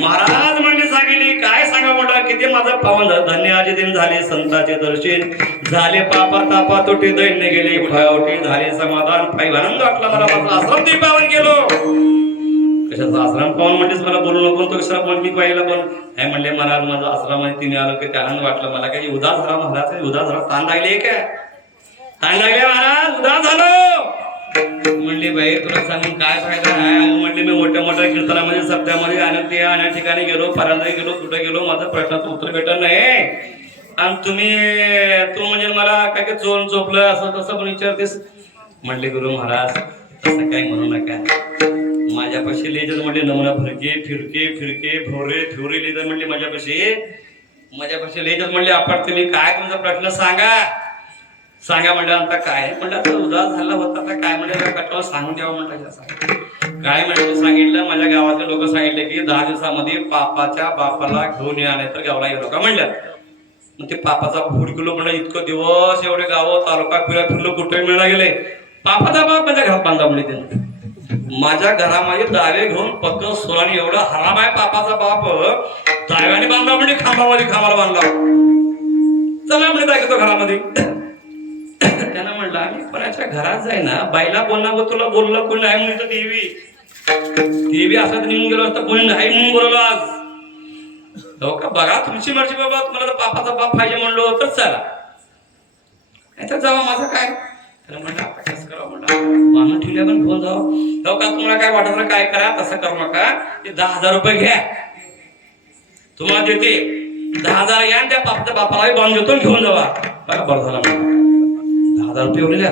महाराज म्हणजे सांगितले काय सांगा म्हणलं किती माझं पावन धन्य आजी दिन झाले संतांचे दर्शन झाले पापा तापा तुटे दैन्य गेले उठावटी झाले समाधान फाई आनंद वाटला मला. माझा आश्रम ते पावन गेलो. कशाचा आश्रम पावन म्हणतेस मला बोलू नको तो कशाला पण मी पाहिलं पण हे म्हणले महाराज माझा आश्रमामध्ये तिने आलो की आनंद वाटला मला. काही उदास झाला महाराज उदास झाला ताण लागले काय ताण लागले महाराज उदास झालो. म्हणली बाई तुला सांगून काय फायदा आहे. म्हणले मी मोठ्या कीर्तनामध्ये सप्त्यामध्ये अनेक ठिकाणी गेलो परांजली गेलो कुठे गेलो माझं प्रश्नाचं उत्तर भेटत नाही. आणि तू म्हणजे मला काय चोपलं असं तसं पण विचारतेस. म्हणले गुरु महाराज तसं काय म्हणू नका. माझ्यापाशी लिहितात म्हणले नमुना फिरके भोरे लिहितात म्हणले माझ्यापाशी लिहितात म्हणले आपण तुम्ही काय तुमचा प्रश्न सांगा म्हणलं आता काय म्हणलं आता उदास झाला होता आता काय म्हणलं कटवा सांगून द्यावं म्हणलं. काय म्हणलं सांगितलं माझ्या गावातले लोक सांगितले की 10 दिवसामध्ये पापाच्या बापाला घेऊन या नाही तर गावाला येऊ नका म्हणलं. मग ते पापाचा हुडकिलो म्हणलं इतकं दिवस एवढे गाव तालुका फिरलो कुठे मिळाला गेले. पापाचा बाप माझ्या घरात बांधा म्हणले त्यानं. माझ्या घरामध्ये दावे घेऊन पक्क सोलानी एवढा हराम आहे पापाचा बाप दाव्याने बांधला म्हणजे खांबाला बांधला. चला म्हणजे जायचं घरामध्ये. त्यानं म्हणलं आम्ही कोणाच्या घरात जाय ना बाईला बोलणार तुला बोललं कोणी नाही म्हणून देवी असं निघून गेलो असतं कोणी नाही म्हणून बोललो आज. हो का बघा तुमची मर्जी बाबा तुम्हाला तर पापाचा बाप पाहिजे म्हणलो तर चला नाही तर जावा माझं काय. त्याला म्हणलं आता कसं करावं म्हणलं बांधून ठेवल्या पण घेऊन जावं. हो का तुम्हाला काय वाटत काय करा तसं करू नका. ते 10,000 रुपये घ्या तुम्हाला देते. 10,000 घ्या त्या पापाच्या बापालाही बांधून देतो घेऊन जावा. बघा बरं झालं म्हणलं 10,000 रुपये उरल्या.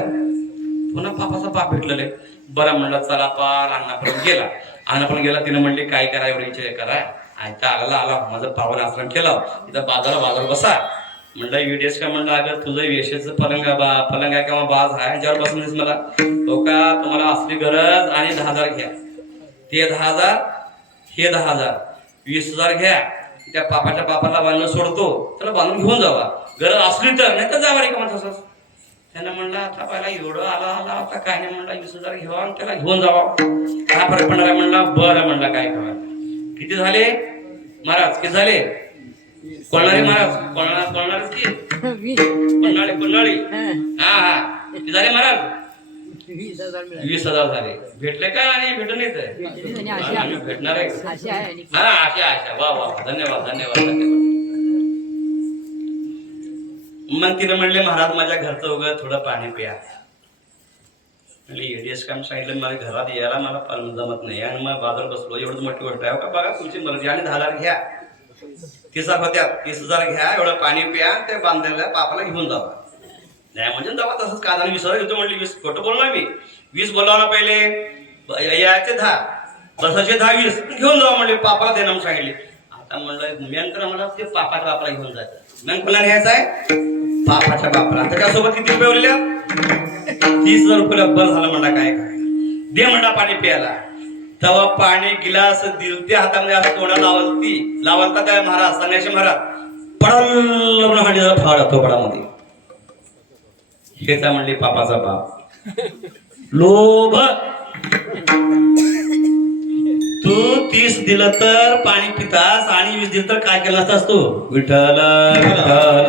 पुन्हा पापाचा बाप भेटलेले. बरं म्हणलं चला पार अण्णा पण गेला. तिने म्हणले काय करा एवढे विचार करा आयता आला माझं पावन आश्रम केलं इथं बाजार बसा. म्हणलं युडीएस का म्हणलं अगं तुझं वेशेचं पलंग आहे किंवा बाज आहे ह्याच्यावर बसून मला. हो का तुम्हाला असली गरज आणि 10,000 घ्या. ते 10,000 हे 10,000 20,000 घ्या. त्या पापाच्या बापाला बांधून सोडतो त्याला बांधून घेऊन जावा. गरज असली तर नाही तर जावा रे का तसंच. त्यानं म्हणलं आता पहिला एवढं आला आता काय नाही म्हणलं 20,000 घेवा आणि त्याला घेऊन जावा काय फरक पडणार आहे म्हणला. बरं म्हणलं काय करा. किती झाले महाराज किती झाले कोणारे महाराज कोणारेच की कोणाळी हा किती झाले महाराज 20,000 झाले. भेटले का आणि भेटून येत भेटणार आहे हा आशा वा धन्यवाद. मग तिने म्हणले महाराज माझ्या घरचं वगैरे थोडं पाणी प्या. म्हणजे एडीएस काम सांगितलं माझ्या घरात यायला मला जमत नाही आणि मग बाजार बसलो एवढंच मोठी गोष्ट आहे का बघा तुमची मर्जी आणि 10,000 घ्या 30,000 घ्या एवढं पाणी प्या ते बांधलेल्या पापाला घेऊन जावा. नाही म्हणजे जावा तसंच का 20,000 घेतो म्हणले 20 खोटं बोलणार मी 20 बोलावला पहिले याचे 10 बसाचे 10 20 घेऊन जावा म्हणले पापाला देणं म्हणून सांगितले. आता म्हणलं मेन मला ते पापाच्या बापाला घेऊन जायचं. मेन कोणाला घ्यायचं आहे पापाच्या बापाला. त्याच्यासोबत किती रुपये उरल्या 30,000 रुपये. बरं झालं म्हणला काय दे म्हणला पाणी प्यायला. तेव्हा पाणी गिलास दिल ते हातामध्ये असं तोंडा लावलता त्या महाराज संन्यासी महाराज पडल हांडीचा फाड तोपडामध्ये. हेच म्हणले पापाचा बाप लोभ. तू 30 दिलं तर पाणी पितास आणि 20 दिलं तर काय केलं असतास तू विठ्ठल विठ्ठल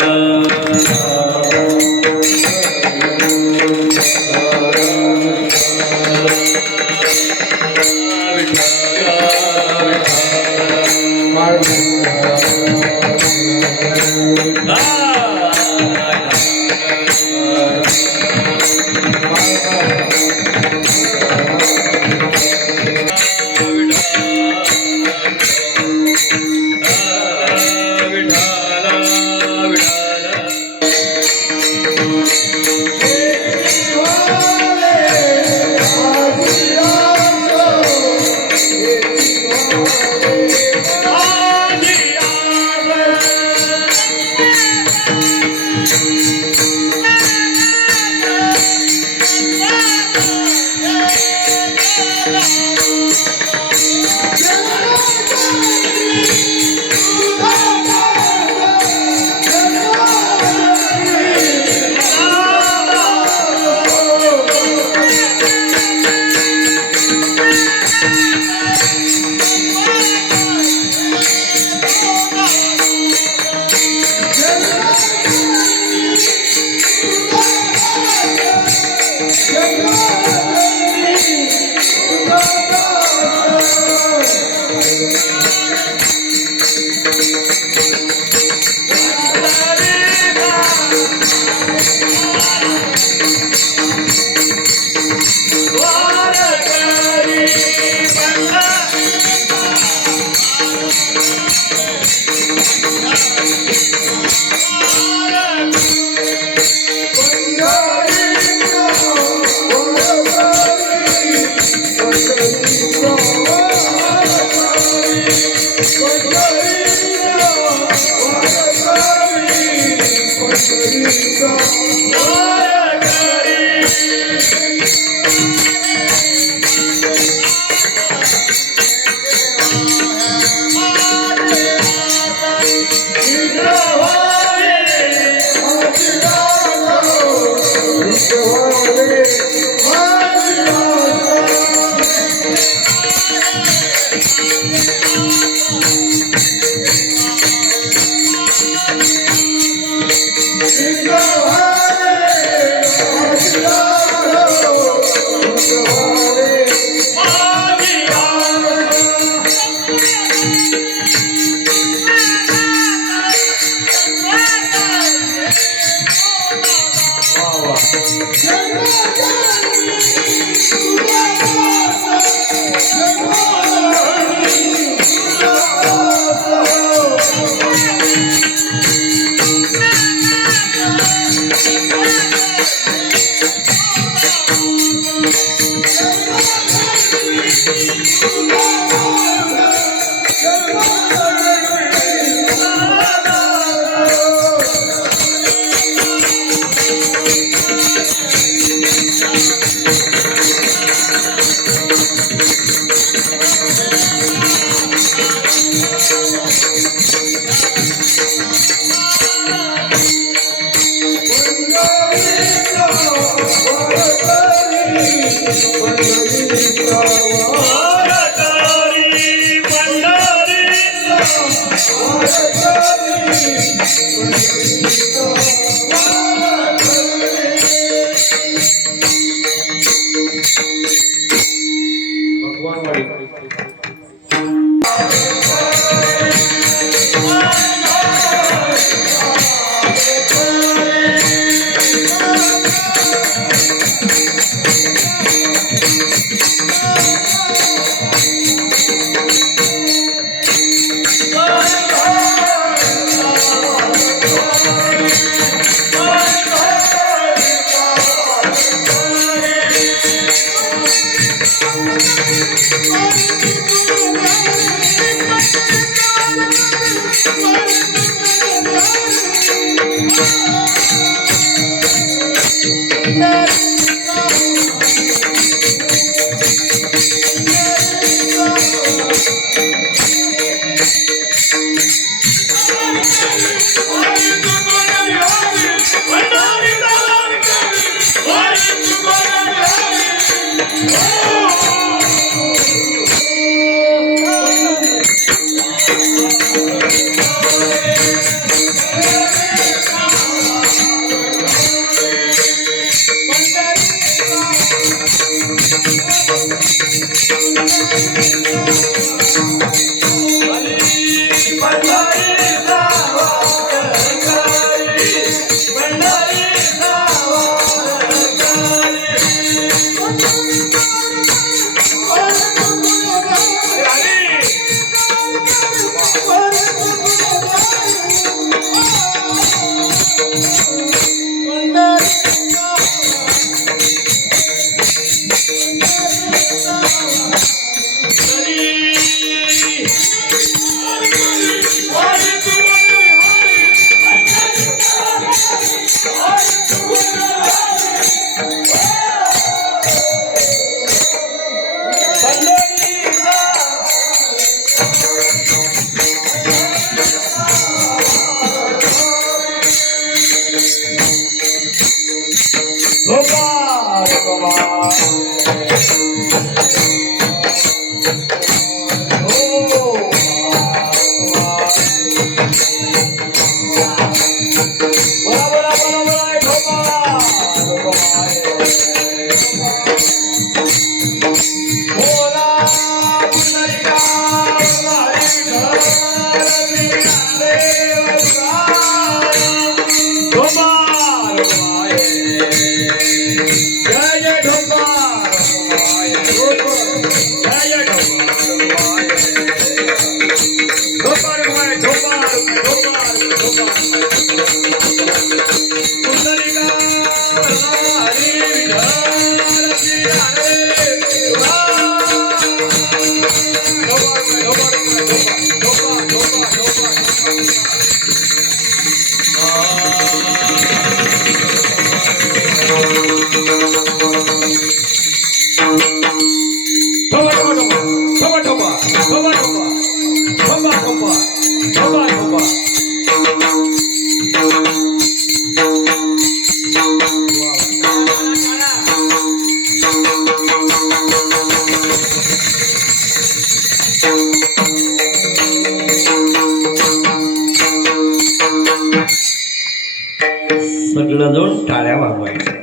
सगळं जाऊन टाळ्या वाजवायच्या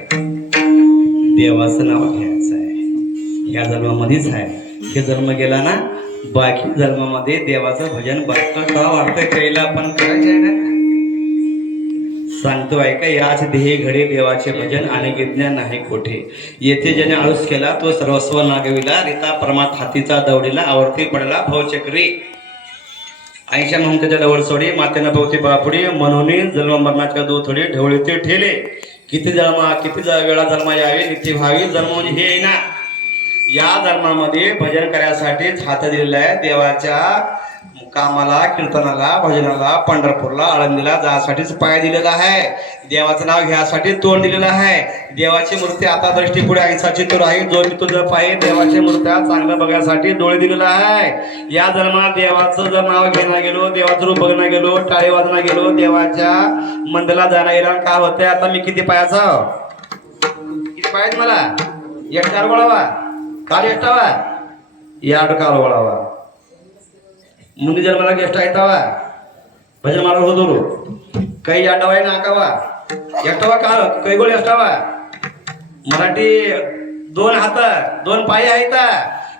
देवाचं नाव घ्यायचं आहे. ह्या जन्मामध्येच आहे. हे जन्म गेला ना बाकी जन्मामध्ये देवाचं भजन बघता वाटतंय कैला पण करायचं आहे ना. सांगतो ऐका याच ध्येय घडे देवाचे भजन आणि विज्ञान नाही खोटे. येथे ज्याने आळस केला तो सर्वस्व नागविला. रीता परमात हातीचा दौडीला आवर्ती पडला भवचक्री. आईच्या ममतेच्या डवळ सोडी मातेनं भोवती बापुडी म्हणून जन्म मरणाच्या दोथोडी ढवळे ते ठेले. किती वेळा जन्म यावे नित्य व्हावी. जन्म म्हणजे हे ना या जन्मामध्ये भजन करण्यासाठीच हात दिलेला आहे. देवाच्या कामाला कीर्तनाला भजनाला पंढरपूरला आळंदीला जाण्यासाठीच पाय दिलेला आहे. देवाचं नाव घ्यासाठी तोंड दिलेलं आहे. देवाची मूर्ती आता दृष्टी पुढे ऐसाची तो राही जो मी तुझं पाय. देवाची मूर्त्या चांगलं बघण्यासाठी डोळे दिलेला आहे. या जन्मात देवाचं जर नाव घेणं गेलो देवाचं रूप बघणं गेलो टाळी वाजणं गेलो देवाच्या मंदिराला जाणं गेला काय होतंय. आता मी किती पायाचा किती पायात मला एकटार वळावा काल एकटावा याड काल वळावा मुंडी जन्माला गेस्ट ऐतावा भजन मला होतो काही आडवाय नाकावा एकटावा काळ काही गोळी असावा. मराठी दोन हात दोन पाय आहेत.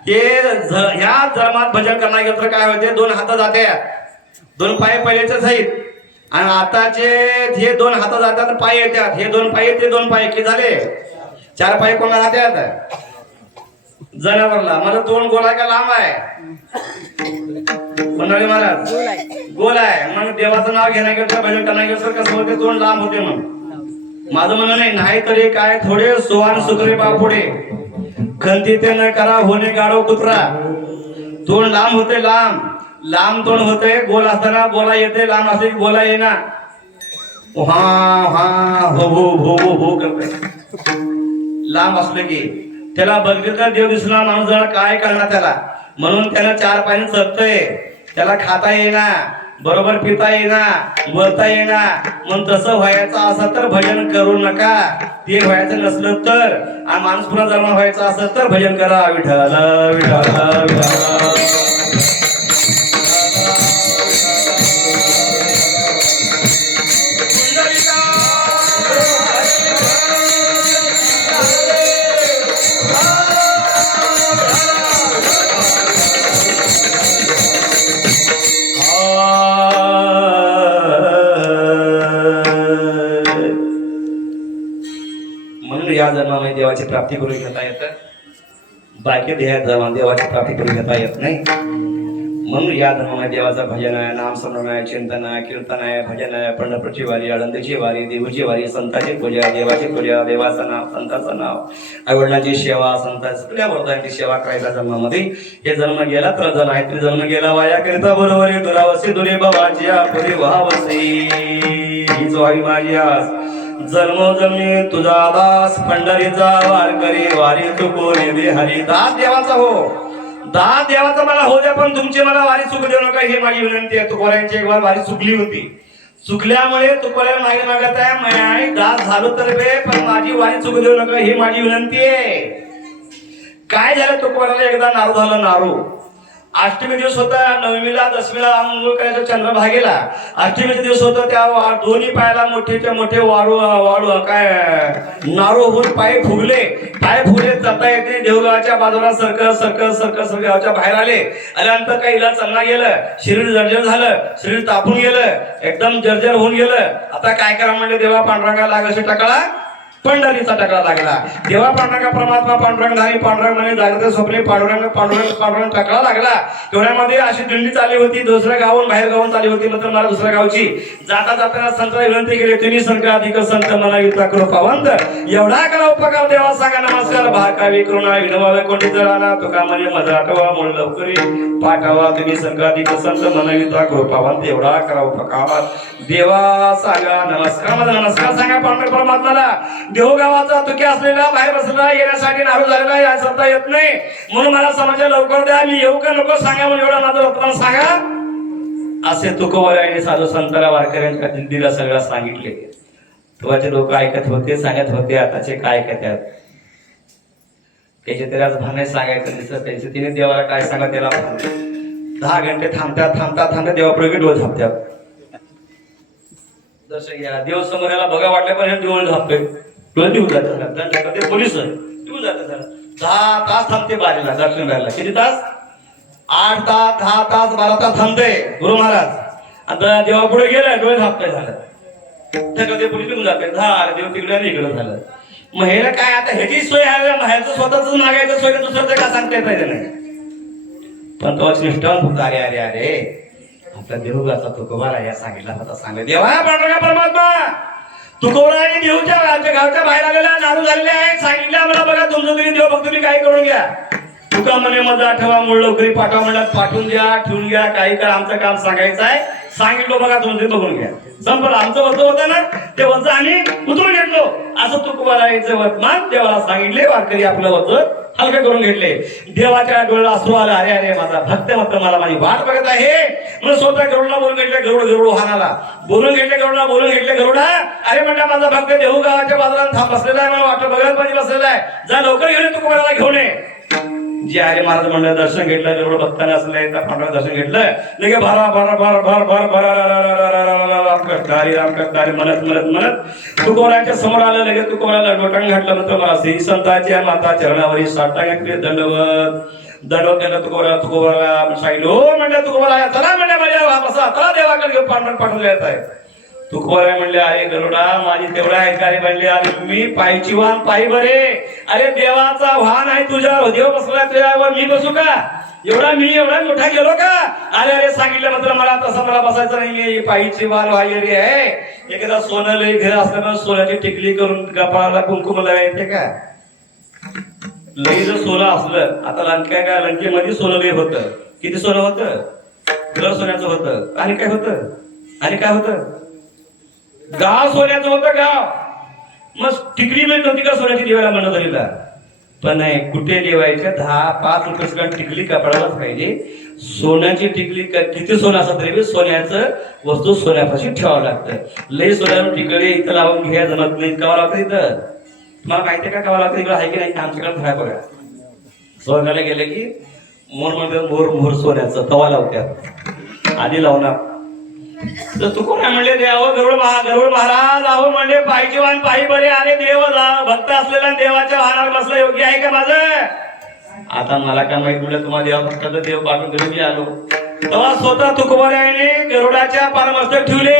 हे ह्या जन्मात भजन करणार गेलं तर काय होते दोन हात जातात दोन पाय पहिलेच आहेत आणि आताचे हे दोन हात जातात पाय येतात. हे दोन पाय ते दोन पाय की झाले चार पाय कोणा राहतात जनावरला. मला तोंड गोल आहे का लांब आहे मंडळी महाराज गोल आहे. मग देवाचं नाव घेण्या गेलं भजन करण्या गेलं तर कसं होते तोंड लांब होते. मग माझं म्हणणं नाही तरी काय थोडे सोहान सुकरे बापुडे खंती ते न करा होणे गाडो कुत्रा. तोंड लांब होते लांब लांब तोंड होते. गोल असताना बोला येते लांब असते बोला येईना. हा हा हो हो हो हो हो करते. लांब असलं की त्याला बघितलं तर देव दिसला माणूस जरा काय करणार त्याला. म्हणून त्याला चार पाणी चढतंय. त्याला खाता येईना बरोबर पिता येईना बोलता येईना. मग तसं व्हायचं असं तर भजन करू नका. ते व्हायचं नसलं तर आणि माणूस पुन्हा जन्म व्हायचं असं तर भजन करा. विठ्ठल विठ्ठल विठ्ठल. या जन्मामध्ये देवाची प्राप्ती करून घेता येतं. बाकी देवाची प्राप्ती करून घेता येत नाही. म्हणून या जन्मामध्ये देवाचं भजन आहे नाम स्मरण आहे चिंतन आहे कीर्तन आहे भजन आहे पंढरपूरची वारी आळंदीची वारी देवीची वारी संतांची पूजा देवाची पूजा देवाचं नाव संतांचं नाव आईवडिलांची सेवा संत सगळ्या वर्धांची सेवा करायला जन्मामध्ये. हे जन्म गेला तर जण आहे तरी जन्म गेला वाया करिता बरोबर दुरावसी दुरे बाबाची पुरी व्हावसी हीच व्हावी माझी आस. जन्मोजन्मी तुझा दास पंढरीचा वारकरी वारी चुकोने बिहारी. दास देवाचा हो दास देवाचा मला हो द्या पण तुमची मला वारी चुकू देऊ नका ही माझी विनंती आहे. तुकोऱ्यांची एक वारी चुकली होती. चुकल्यामुळे तुकोऱ्या मागे मागत आहे दास झालो तर बे पण माझी वारी चुकू देऊ नका ही माझी विनंती आहे. काय झालं तुकोबाराला एकदा नारू झालं नारू. अष्टमी दिवस होता, नवमीला दशमीला अंघोळ करायचं चंद्रभागेला. अष्टमीचा दिवस होता, त्या दोन्ही पायाला मोठेच्या मोठे वाळू वाळू काय नारू होऊन पाय फुगले. पाय फुगले, जाता येते. देवगावच्या बाजूला सरकत गावच्या बाहेर आले. आल्यानंतर काही इलाज चालना गेलं. शरीर जर्जर झालं, शरीर तापून गेलं, एकदम जर्जर होऊन गेलं. आता काय करा म्हणले, देवा पांडुरंगा लागशी टाकला, पंढरीचा टकरा लागला. देवा पांडुरंगा परमात्मा पांडुरंग धारी पांडुरंग म्हणे जागृत स्वप्ने पांडुरंग पांडुरंग पांडुरंग टकरा लागला. तेवढ्यामध्ये अशी दिंडी चालली होती, दुसऱ्या गावून बाहेर गावून चालली होती. मात्र मला दुसऱ्या गावची जाता जाताना संतांना विनंती केली, तुम्ही संत अधिक संत मला युता करू पावंत. एवढा करा उपकार देवा सांगा नमस्कार भाकावी करुणा विनवावे कोणी जळाला. तुका म्हणे माझा आठवा मूळ लवकरी पाठावा, तुम्ही संत अधिक संत मला युता करू पावंत. एवढा करा उपकार देवा सांगा नमस्कार. माझा नमस्कार सांगा पांडुरंग परमात्माला. देवगावाचा तुके असलेला बाहेर बसला, येण्यासाठी नारू झालेला या सांगता येत नाही, म्हणून मला समाजा लवकर द्या, मी येऊ का नको सांगा, म्हणून एवढा माझं रत्न सांगा. असे तुकोबाराने साधू संतांना वारकऱ्यांच्या दिंडीला सगळं सांगितले. तेव्हाचे लोक ऐकत होते, सांगत होते. आताचे काय ऐकतात, त्याचे त्यालाच भाने सांगायचं दिसत. त्यांचे तिने देवाला काय सांगा त्याला 10 घंटे थांबतात देवापुढे डोळे झापतात. दर्शन घ्या, देव समोर याला बघा वाटलं पण हे डोळे झापतोय, डोळे देऊन जातात. पोलीस देऊन जातात. 10 तास थांबते बारीला दर्शन घ्यायला. किती तास? 8 तास, 10 तास, 12 तास थांबते गुरु महाराज. आता देवापुढे गेलं, डोळे झापतोय झालं. कधी पोलीस निघून जाते, देव तिकडे इकडं झालं. मग हे काय आता ह्याची सोय आहे, ह्याचं स्वतःच मागायचं सोय, दुसरं का सांगता येत नाही. पण तो निष्ठावान होता. अरे अरे अरे आपला देवगाचा तुकोबारा या सांगितला होता. सांग देवा पांडुरंगा परमात्मा, तुकोबाराने देवच्या गावच्या बाहेर आलेला नारू झालेले आहे. सांगितलं आम्हाला बघा, तुमचं तुम्ही देव भक्त तुम्ही काही करून घ्या. तुका म्हणे माझा आठवा मूळ लवकरी पाठवा म्हणतात. पाठवून द्या, ठेवून घ्या, काही करा, आमचं काम सांगायचं आहे. सांगितलं बघा, तुमचं बघून घ्या. संपलं. आमचं वज होतं ना, ते वज आम्ही उतरून घेतलो. असं तुकोबाराचं वर्तमान देवाला सांगितले. वारकरी आपलं वज हलके करून घेतले. देवाच्या डोळ्याला अश्रू आला. अरे अरे माझा भक्त मात्र मला माझी वाट बघत आहे, म्हणून स्वतः गरुडला बोलून घेतले. गरुड वाहनाला बोलून घेतले. गरुडा अरे म्हणला माझा भक्त देहू गावाच्या बाजूला थांब बसलेला आहे, मला वाट बघत पाहिजे बसलेला आहे. जा लवकर घेऊन तुकोबाराला घेऊन ये. जे अरे महाराज म्हणलं दर्शन घेतलं. गरुड भक्ताने असले तर पांडुरंग दर्शन घेतलं. लगे भरा रामकृष्ण म्हणत तुकोबाराच्या समोर आलं. लगे तुकोबाराला लोटांग घातलं. नंतर मला श्री संतांच्या माता चरणावरी साष्टांग दंडवत केलं. तुकोबाराला सांगितलं, हो म्हणलं तुकोबारा चला म्हणलं माझ्या बसा, चला देवाकडे घेऊन पांडुरंग पाठवून येत आहे. तुकोबारा म्हणले अरे गरुडा माझी तेवढा आहे का रे म्हणले. अरे मी पायची वाहन पायी बरे. अरे देवाचा वाहन आहे तुझ्यावर, देव बसला तुझ्यावर, मी बसू का? मी एवढा मोठा गेलो का? अरे अरे सांगितलं मात्र मला तसं मला बसायचं नाही. मी पायीची वाहन वायरी आहे. एकदा सोनं लई घर असल्यानं सोन्याची टिकली करून कपाळाला कुंकुम लावायचे का? लई जर सोनं असलं, आता लंकेमध्ये सोनं लई होतं. किती सोनं होतं? घर सोन्याचं होतं. आणि काय होतं? गाव सोन्याचं होतं. गाव मग टिकली मिळत नव्हती का सोन्याची देवाला मंडळीला? पण नाही, कुठे देवायच्या 10-5 रुपये टिकली कपडालाच पाहिजे. सोन्याची टिकली किती सोनं असं तरी सोन्याचं वस्तू सोन्यापाशी ठेवावं लागतं. लई सोन्यावर टिकली इथं लावून घ्या जमत नाही. कवा लागतं इथं? तुम्हाला माहिती आहे का कवा लागतं? इकडे आहे की नाही? आमच्याकडे भरा बघा. सोन्याला गेले की मोर सोन्याचं तवा लावत्यात आधी लावणार. तर तू कोण म्हणले देव गरुड महाराज अहो म्हणले पायीची वाहन पायी बरे. अरे देव भक्त असलेला देवाच्या वाहनावर बसलं योग्य आहे का माझं? आता मला काय माहित म्हणलं तुम्हाला देवा भक्ताचं देव पाठवून घरी मी आलो. तेव्हा स्वतः तुकोबाराने गरुडाच्या पारमस्तक ठेवले.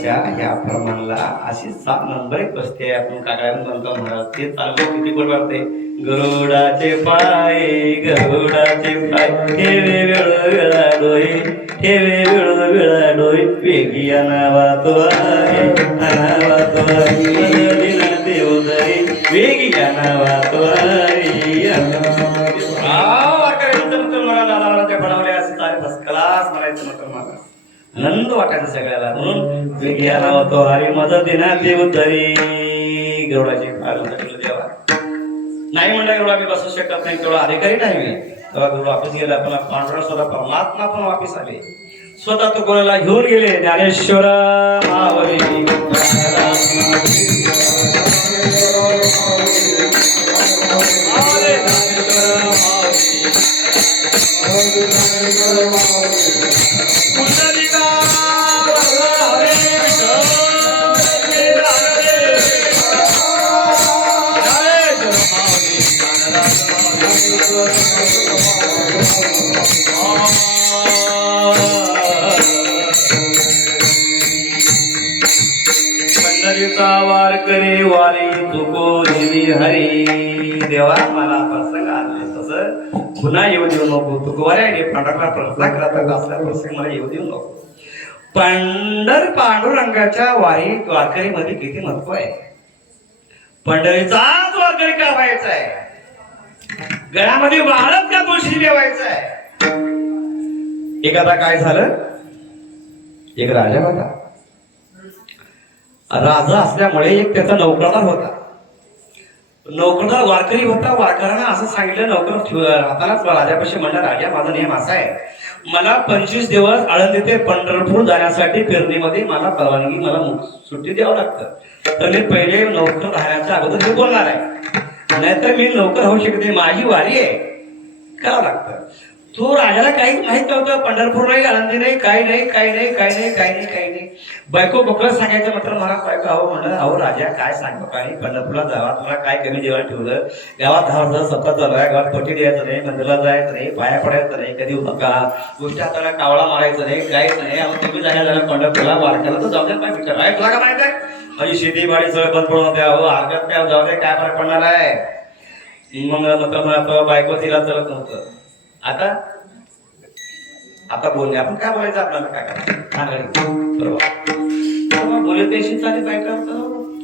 गरुडाच्या ह्या प्रमाणाला अशी 7 नंबर एक बसते आपण काकाला म्हणतो महाराज ते चालू किती गोड वाटते गरुडाचे पाय ठेवे वेळा डोई ठेवे वेळा डोई वेगी अनावा तो आहे देवदरी वेगी अनावा तो बनवले असे चालेल फर्स्ट क्लास म्हणायचं नंतर मला आनंद वाटायचा सगळ्याला म्हणून वेगी अनावा तो हरी मदतीना देवदरी गरुडाचे पाय देवा नाही म्हणलं एवढा मी बसू शकत नाही तेवढा अधिकारी नाही मी तेव्हा गुरु वापस गेला पण पांडुरंग स्वतः परमात्मा पण वापस आले स्वतः तो कोणाला घेऊन गेले ज्ञानेश्वर मावली वारकरी वाली तुको देवी हरी देवा मला प्रसंग आले तसं पुन्हा येऊ देऊ नको तुकोवाऱ्याने पंढरला प्रसंग करत असल्या प्रसंग मला येऊ देऊ नको पांडुरंगाच्या वारकरी मध्ये किती महत्व आहे पंढरीचाच वारकरी का व्हायचा आहे गळ्यामध्ये वाळत का तुळशी ठेवायचा आहे एखादा काय झालं एक राजा होता राजा असल्यामुळे एक त्याचा नोकरदार होता नोकरदार वारकरी होता वारकऱ्यांना असं सांगितलं नोकर हातालाच राजापाशी म्हणलं राजा माझा नियम असा आहे मला 25 दिवस आळंदी ते पंढरपूर जाण्यासाठी पेरणीमध्ये मला परवानगी मला सुट्टी द्यावं लागतं तर मी पहिले नोकर राहण्याच्या अगोदर हे बोलणार आहे नाहीतर मी नोकर होऊ शकते माझी वारी आहे करावं लागतं तो राजाला काही माहित नव्हतं पंढरपूर नाही आळंदी नाही काही नाही बायको बकळत सांगायचं मात्र मला बायको अहो म्हणलं अहो राजा काय सांगतो काही पंढरपूरला जावा तुला काय कमी जेवण ठेवलं गावात 10 वर्ष सतत चालू आहे गावात पटी द्यायचं नाही मंदिरला जायचं नाही पाया पडायचं नाही कधी नका गोष्टी हाताला कावळा मारायचं नाही काहीच नाही अहो तुम्ही जायला पंढरपूरला वारक्याला तर जाऊ द्या काय विचार आहे तुला काय माहित आहे माझी शेती बाडी सगळं बंद पडून होते अहो हरकत काय जाऊ दे काय फरक पडणार आहे मग आता बायको तिला चलत नव्हतं आता बोलणे आपण काय बोलायचं आपल्याला काय करायचं बरोबर बोलले पैसे चाले बायका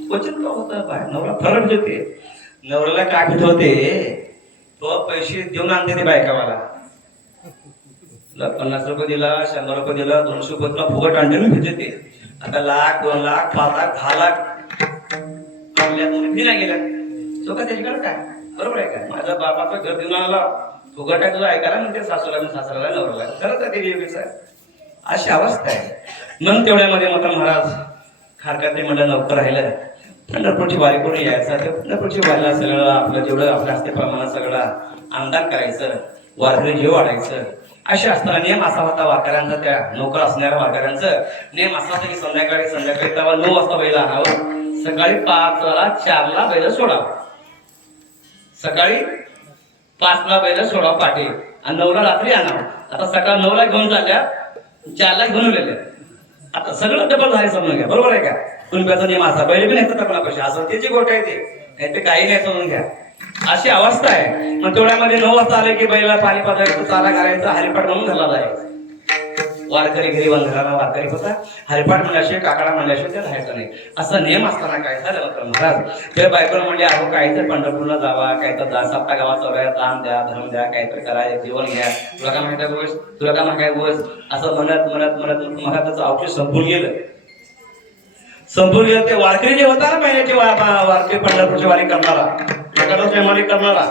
क्वचित का होतं बाय नवरा फरक देते नवऱ्याला काय भेट होते तो पैसे देऊन आणते ते बायकावाला 50 रुपये दिला 100 रुपये दिला 200 रुपये तुला फुकट आणते ना भेटते ते आता 1 लाख 2 लाख 5 लाख 10 लाख आपल्या दोन्ही फी नाही गेल्या तो का त्याच्याकडे काय बरोबर आहे काय माझ्या बापाचं घर देऊन आला फुकट आहे तुला ऐकायला म्हणते सासूला सासऱ्याला नवऱ्याला खरंच आहे ते योगीच आहे अशी अवस्था आहे मग तेवढ्यामध्ये मात्र महाराज खारकातले म्हणलं नौकर राहिलं पंढरपूरची वारी करून यायचं ते पंढरपूरची वारीला सगळं आपलं जेवढं आपल्या असतेप्रमाणे सगळं आमदार करायचं वारकरी जीव वाढायचं असे असताना नियम असा होता वारकऱ्यांचा त्या नोकर असणाऱ्या वारकऱ्यांचं नियम असा होता की संध्याकाळी तेव्हा 9 वाजता बैल आणावं सकाळी 5ला 4ला बैल सोडावं सकाळी 5ला बैल सोडावं पाठी आणि 9ला रात्री आणावं आता सकाळ 9ला घेऊन चालल्या 4ला घेऊन गेले आता सगळं डबल झाले समजून घ्या बरोबर आहे का कुणब्याचा नियम असा बैल पण येतात आपला पैसे असं त्याची गोष्ट आहे ते काही नाही समजून घ्या अशी अवस्था आहे मग तेवढ्यामध्ये 9 वाजता आले की बैला पाणी पाजायचं चाला करायचा हरिपाठ म्हणून झाला जायचं वारकरी घरी घराला वारकरी होता हरिपाठ म्हणल्याशिवाय काकडा म्हणल्याशिवाय ते राहायचं नाही असा नियम असताना काय झालं तर महाराज ते बायकोला म्हणले अहो काहीतरी पंढरपूरला जावा काहीतरी 7 गावात चौऱ्या दान द्या धर्म द्या काहीतरी करा जीवन घ्या तुला काय माहिती गोष्ट तुला काय काय गोष्ट असं म्हणत मला त्याचं औषध संपून गेलं ते वारकरी जे होता ना महिन्याची वारकरी पंढरपूरची वारी करणारा एखादाच नेमाने करणारा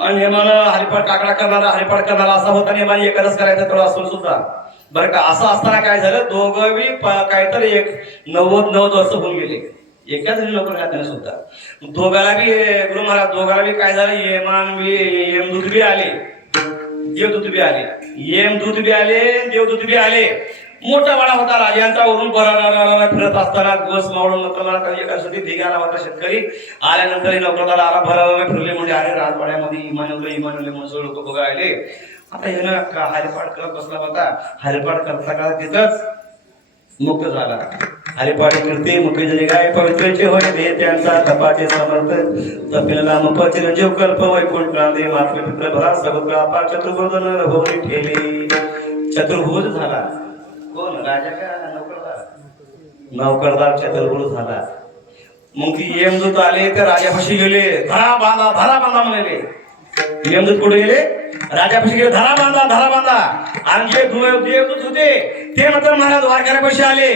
आणि नेमानं हरिपाठ काकडा करणारा असा होता नेमाने एखादच करायचा थोडा असून सुद्धा बरं का असं असताना काय झालं दोघं बी काहीतरी 90 वर्ष होऊन गेले एकाच नोकर घातले सुद्धा दोघाला बी गुरु महाराज दोघाला बी काय झालं यमदूत बी आले देवदूत बी आले यमदूत बी आले देवदूत बी आले मोठा वाडा होता राजांचा वरून बरा फिरत असताना गोस मावळून एकासाठी भिगाला होता शेतकरी आल्यानंतर नोकरदार आला भराला फिरले म्हणजे अरे राजवाड्यामध्ये इमानवले म्हणून लोक बघायले आता ह्यानं हरिपाठ करत बसला होता हरिपाठ करता तिथंच मुक्त झाला हरिपाठी कीर्ती मुखी जरी गाय पवित्रचे होय दे त्यांचा तपाचे समर्थ तपिला मुख चिरंजीव कल्प वैकुंठ क्रांती मातृ पित्र भरा सगुण अपार चतुर्भुज नरभुवनी ठेली. चतुर्भुज झाला कोण राजा का नौकरदार? नौकरदार चतुर्भुज झाला. मग ती यमदूत आले त्या राजापाशी गेले, धरा बांधा म्हणाले. यमदूत कुठे गेले? राजापाशी गेले, धरा बांधा. आणि जे देवदूत होते ते मात्र महाराज वारकऱ्यापाशी आले.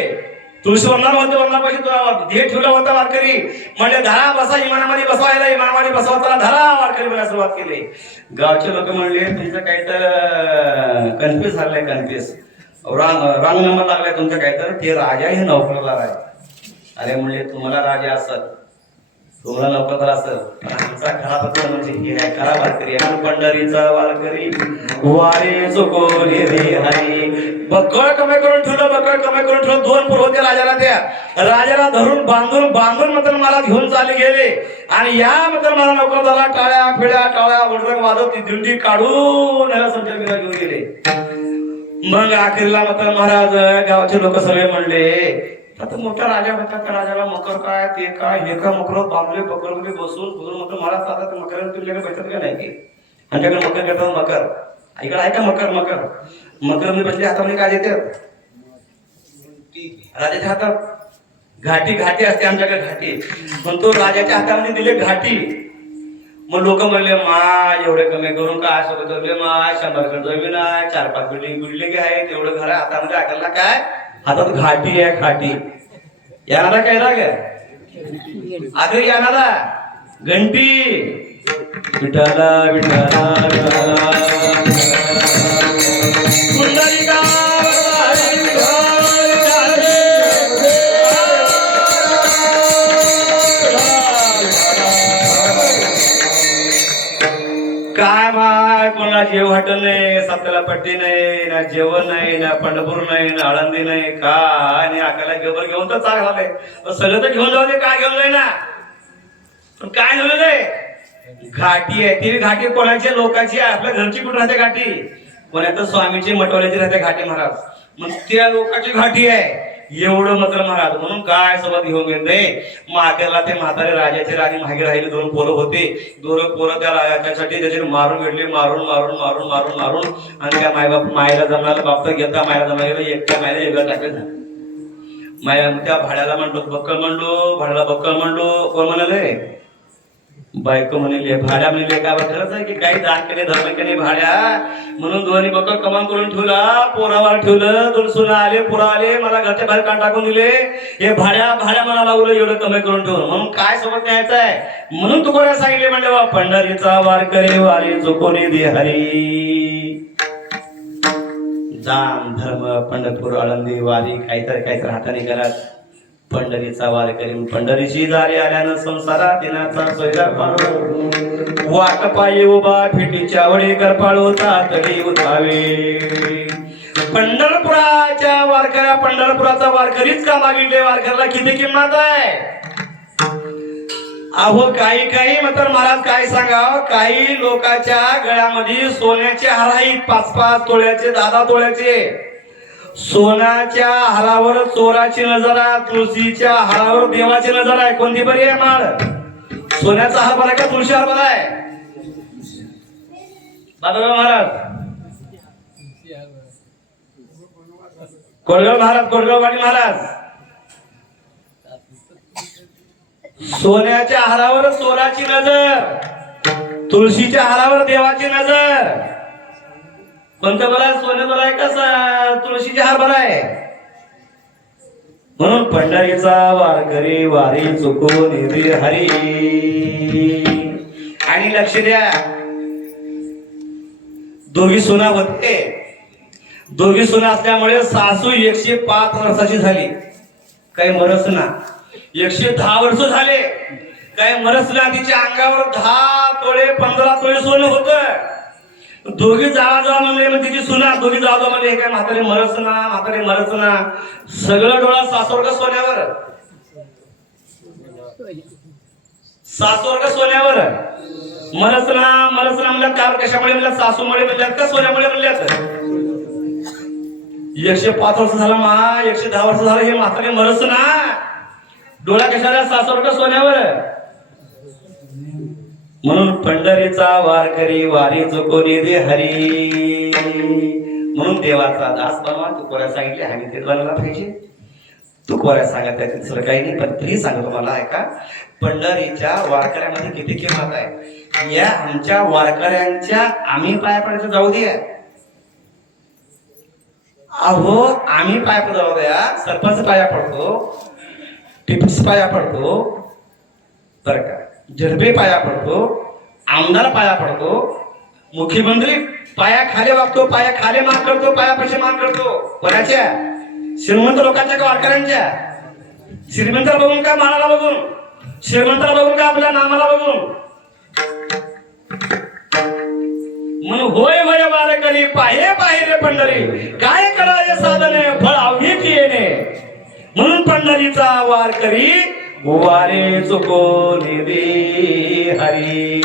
तुळशी वरणापाशी देह ठेवला होता वारकरी. म्हणजे धरा बसा इमानामध्ये बसवायला, इमानामध्ये बसवताना धरा वारकरी बोलायला सुरुवात केली. गावचे लोक म्हणले तुमचं काही तर कन्फ्युज झालंय, कन्फ्युज रांग नंबर लागलाय तुमचं काय तर. ते राजा हे नौकरदार आहे. अरे म्हणले तुम्हाला राजा असत, तुम्हाला नौकरदार असत, आमचा खरा पत्र म्हणजे हे आहे, खरा वारकरी आहे. पंढरीचा वारकरी वारे चुकोली रे हरी. बक्कळ कमी करून ठेवलं. दोन पोर होते राजाला. त्या राजाला धरून बांधून मात्र मला घेऊन चाले गेले. आणि या मात्र मला नौकरदारला टाळ्या वडरंग वाजवत ती दिंडी काढून याला संचार घेऊन गेले. मग अखेरला मात्र महाराज गावाचे लोक सगळे म्हणले आता मोठा राजा होता, त्या राजाला मकर काय ते काय हे का मकर बांधले बकरमध्ये बसून मकर मला आता मकर तुमच्याकडे भेटत का नाही की आमच्याकडे मकर घेतात. मकर इकडे आहे का? मकर मध्ये बसले हातामध्ये काय देतात? राजाच्या हातात घाटी असते आमच्याकडे घाटी. पण तो राजाच्या हातामध्ये दिले घाटी. मग लोक म्हणले मा एवढे कमी करून काय असं धरले मा 100 गण जमीन आहे, 4-5 बिल्डिंग आहे, तेवढं घर आहे, हातामध्ये ऐकायला काय हातात घाटी आहे. घाटी याला काय राग आधी याला घंटी विठाला काय माय कोणाला जेव हॉटेल नाही, सत्याला पट्टी नाही, ना जेवण नाही, ना पंढरपूर नाही, ना आळंदी नाही, काय नाही. आकाला घेऊन तर चांगलं झालंय. सगळं तर घेऊन जाऊ दे, काय घेऊन जाई ना. पण काय झालं नाही घाटी आहे. ती घाटी कोणाच्या लोकांची आहे? आपल्या घरची कुठे राहते घाटी? कोणाचं स्वामीची मटवाल्याची राहते घाटी महाराज. मग त्या लोकांची घाटी आहे. एवढं मात्र महाराज म्हणून काय सोबत घेऊन गेले. मातेला ते म्हातारे राजाचे राणी मागे राहिले. 2 पोरं होते. 2 पोरं त्या राजासाठी त्याचे मारून घेतले. मारून आणि त्या मायला जमला बाप तर घेता मायला जमला गेला. एकट्या मायला वेगळं टाकलं. माया त्या भाड्याला म्हणलो बक्कळ म्हणलो कोण म्हणाले? बायको म्हणले भाड्या म्हणले का खरंच आहे की काही दान केले धर्म केले भाड्या म्हणून दोन्ही बक्कळ कमान करून ठेवला. पोरावर ठेवलं. 2 सुना आले, पोरा आले, मला घरच्या बाहेर कान टाकून दिले. हे भाड्या म्हणायला लागलं एवढं कमी करून ठेवून. म्हणून काय सोबत न्यायचं आहे? म्हणून तू कोणा सांगितले म्हणले बा पंढरीचा वारकरी वारी चुकोनी दे हरी. दान धर्म पंढरपूर आळंदी वारी काहीतरी हाताने करत. पंढरीचा वारकरी पंढरीची दारी आल्यानं संसारात दिनाचा सोयरा पाळो. वाट पायी उभा फिटीच्या वडी करपाळो तातडी उठावे. पंढरपुराचा वारकरीच का मागितले? वारकऱ्याला किती किंमत आहे? अहो काही मात्र महाराज काय सांगाव, काही लोकांच्या गळ्यामध्ये सोन्याचे हार आहेत. 5-5 तोळ्याचे, 10-10 तोळ्याचे. सोन्याच्या हारावर चोराची नजर आहे, तुळशीच्या हारावर देवाची नजर आहे. कोणती बरी आहे माळ? सोन्याचा हार बरा का तुळशी हार बरा आहे? बाबा महाराज कोडगाववाडी महाराज सोन्याच्या हारावर चोराची नजर, तुळशीच्या हारावर देवाची नजर. कोणतं बरं आहे? सोने बरं आहे का तुळशीचे हार बरं आहे? म्हणून पंढरीचा वारकरी वारी चुकून दे हरी. आणि लक्ष द्या, दोघी सुना होते. दोघी सुना असल्यामुळे सासू 105 वर्षाची झाली. काही मरस ना. 110 वर्ष झाले. काही मरस ना. तिच्या अंगावर 10 तोळे 15 तोळे सोनं होतं. दोघी जावा म्हणले. मग तिची सुना दोघी जावा म्हणले. हे काय म्हातारे मरस ना. सगळं डोळा सासवर का सोन्यावर? सासवर का सोन्यावर? मरस ना म्हणलं. कार कशामुळे म्हणलं? सासूमुळे म्हणल्यात का सोन्यामुळे म्हणल्यात? 105 वर्ष झाला मा 110 वर्ष झालं हे म्हातारे मरस ना डोळा कशाला सासवड सोन्यावर म्हणून पंढरीचा वारकरी वारी चुकोरी दे हरी म्हणून देवाचा दास बनवा तू कोऱ्या सांगितले आणि ते बनवला पाहिजे तू कोऱ्या सांगत आहे दुसरं काही नाही पण तरी सांगतो मला ऐका पंढरीच्या वारकऱ्यामध्ये किती किंमत आहे या आमच्या वारकऱ्यांच्या आम्ही पाया पडायचं जाऊ द्या अहो आम्ही पाया पडतो द्या सरपंच पाया पडतो टिप्स पाया पडतो बरं का झडपे पाया पडतो आमदार पाया पडतो मुख्यमंत्री पाया खाली वागतो पाया खाली मान करतो पाया पैसे मान करतो कोणाच्या श्रीमंत लोकांच्या का वारकऱ्यांच्या श्रीमंताला बघून का मानाला बघून श्रीमंताला बघून का आपल्या नामाला बघून म्हणून होय होय वारकरी पाहे पाहे रे पंढरी काय करावे साधने फळ अवघीच येणे म्हणून पंढरीचा वारकरी वारे चुकोनी दे हरी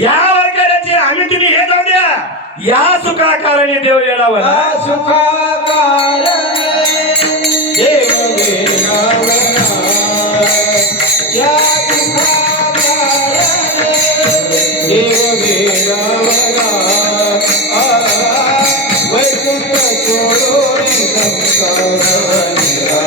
या वारकऱ्याचे आम्ही तुम्ही हे जाऊ द्या या सुखा कारणे देव येणावला सुखा कारणे देव येणावला या सुखा कारणे देव येणावला वैकुंठ सोडून संसार निराळा वैकुंठ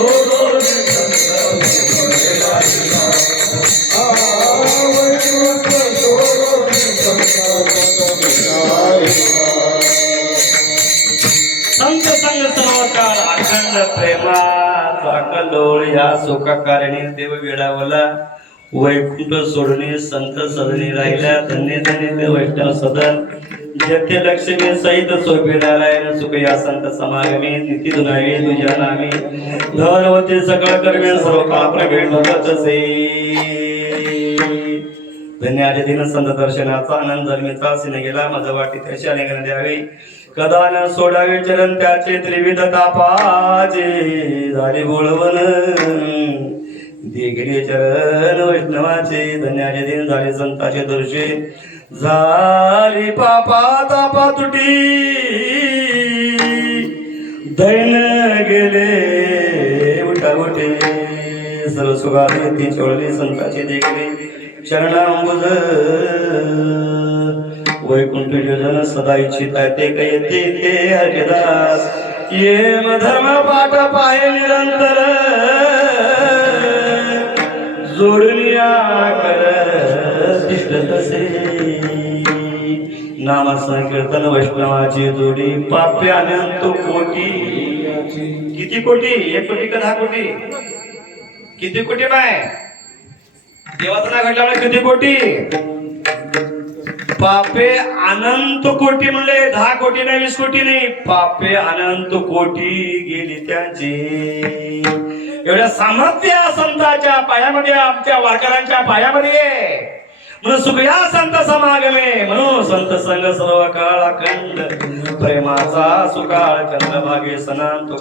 सोडून संसार निराळा सुखा कारणे देव वेडावला वैकुंठ सोडणे संत सदनी राहिल्या धन्य धन्य ते वैष्णव सदन जेथे लक्ष्मी सहित सोपी नारायण सुख या संत समागमी निती दुनावी तुझ्या नामी धनवते सकळ कर्मे सर्व काळ प्रगट होत असे धन्य आले दिन संत दर्शनाचा आनंद जन्मीचा सिने गेला माझा वाटी त्याशी अनेक द्यावी कदा न सोडावे चरण त्याचे त्रिविध तापाचे झाले बोळवण दिगडे चरण वैष्णवाचे धन्याचे दिन झाले संताचे दर्शे झाली पापा तापा तुटी दैन गेले उठा उठे सर्व सुगारी ती चोळली संताचे देखले शरणांबुज वैकुंठ योजन सदा इच्छित आहे ते काही ते हरिदास ये धर्म पाठ पाहे निरंतर जोडलिया कर दिष्ट तसे नाम संकीर्तन वैष्णवाची जोडी पाप्य अनंत कोटी किती कोटी 1 कोटी का 10 कोटी किती कोटी बाय देवाचं नाव घडल्यामुळे किती कोटी पापे अनंत कोटी म्हणले, 10 कोटी नाही 20 कोटी नाही, पापे अनंत कोटी गेली त्यांची. एवढ्या सामर्थ्य संतांच्या पायामध्ये, आमच्या वारकऱ्यांच्या पायामध्ये आहे. म्हणून सुखया संत समागमे, म्हणून संत संग सर्व काळ अखंड, प्रेमाचा सुकाळ चंद्रभागे सनांत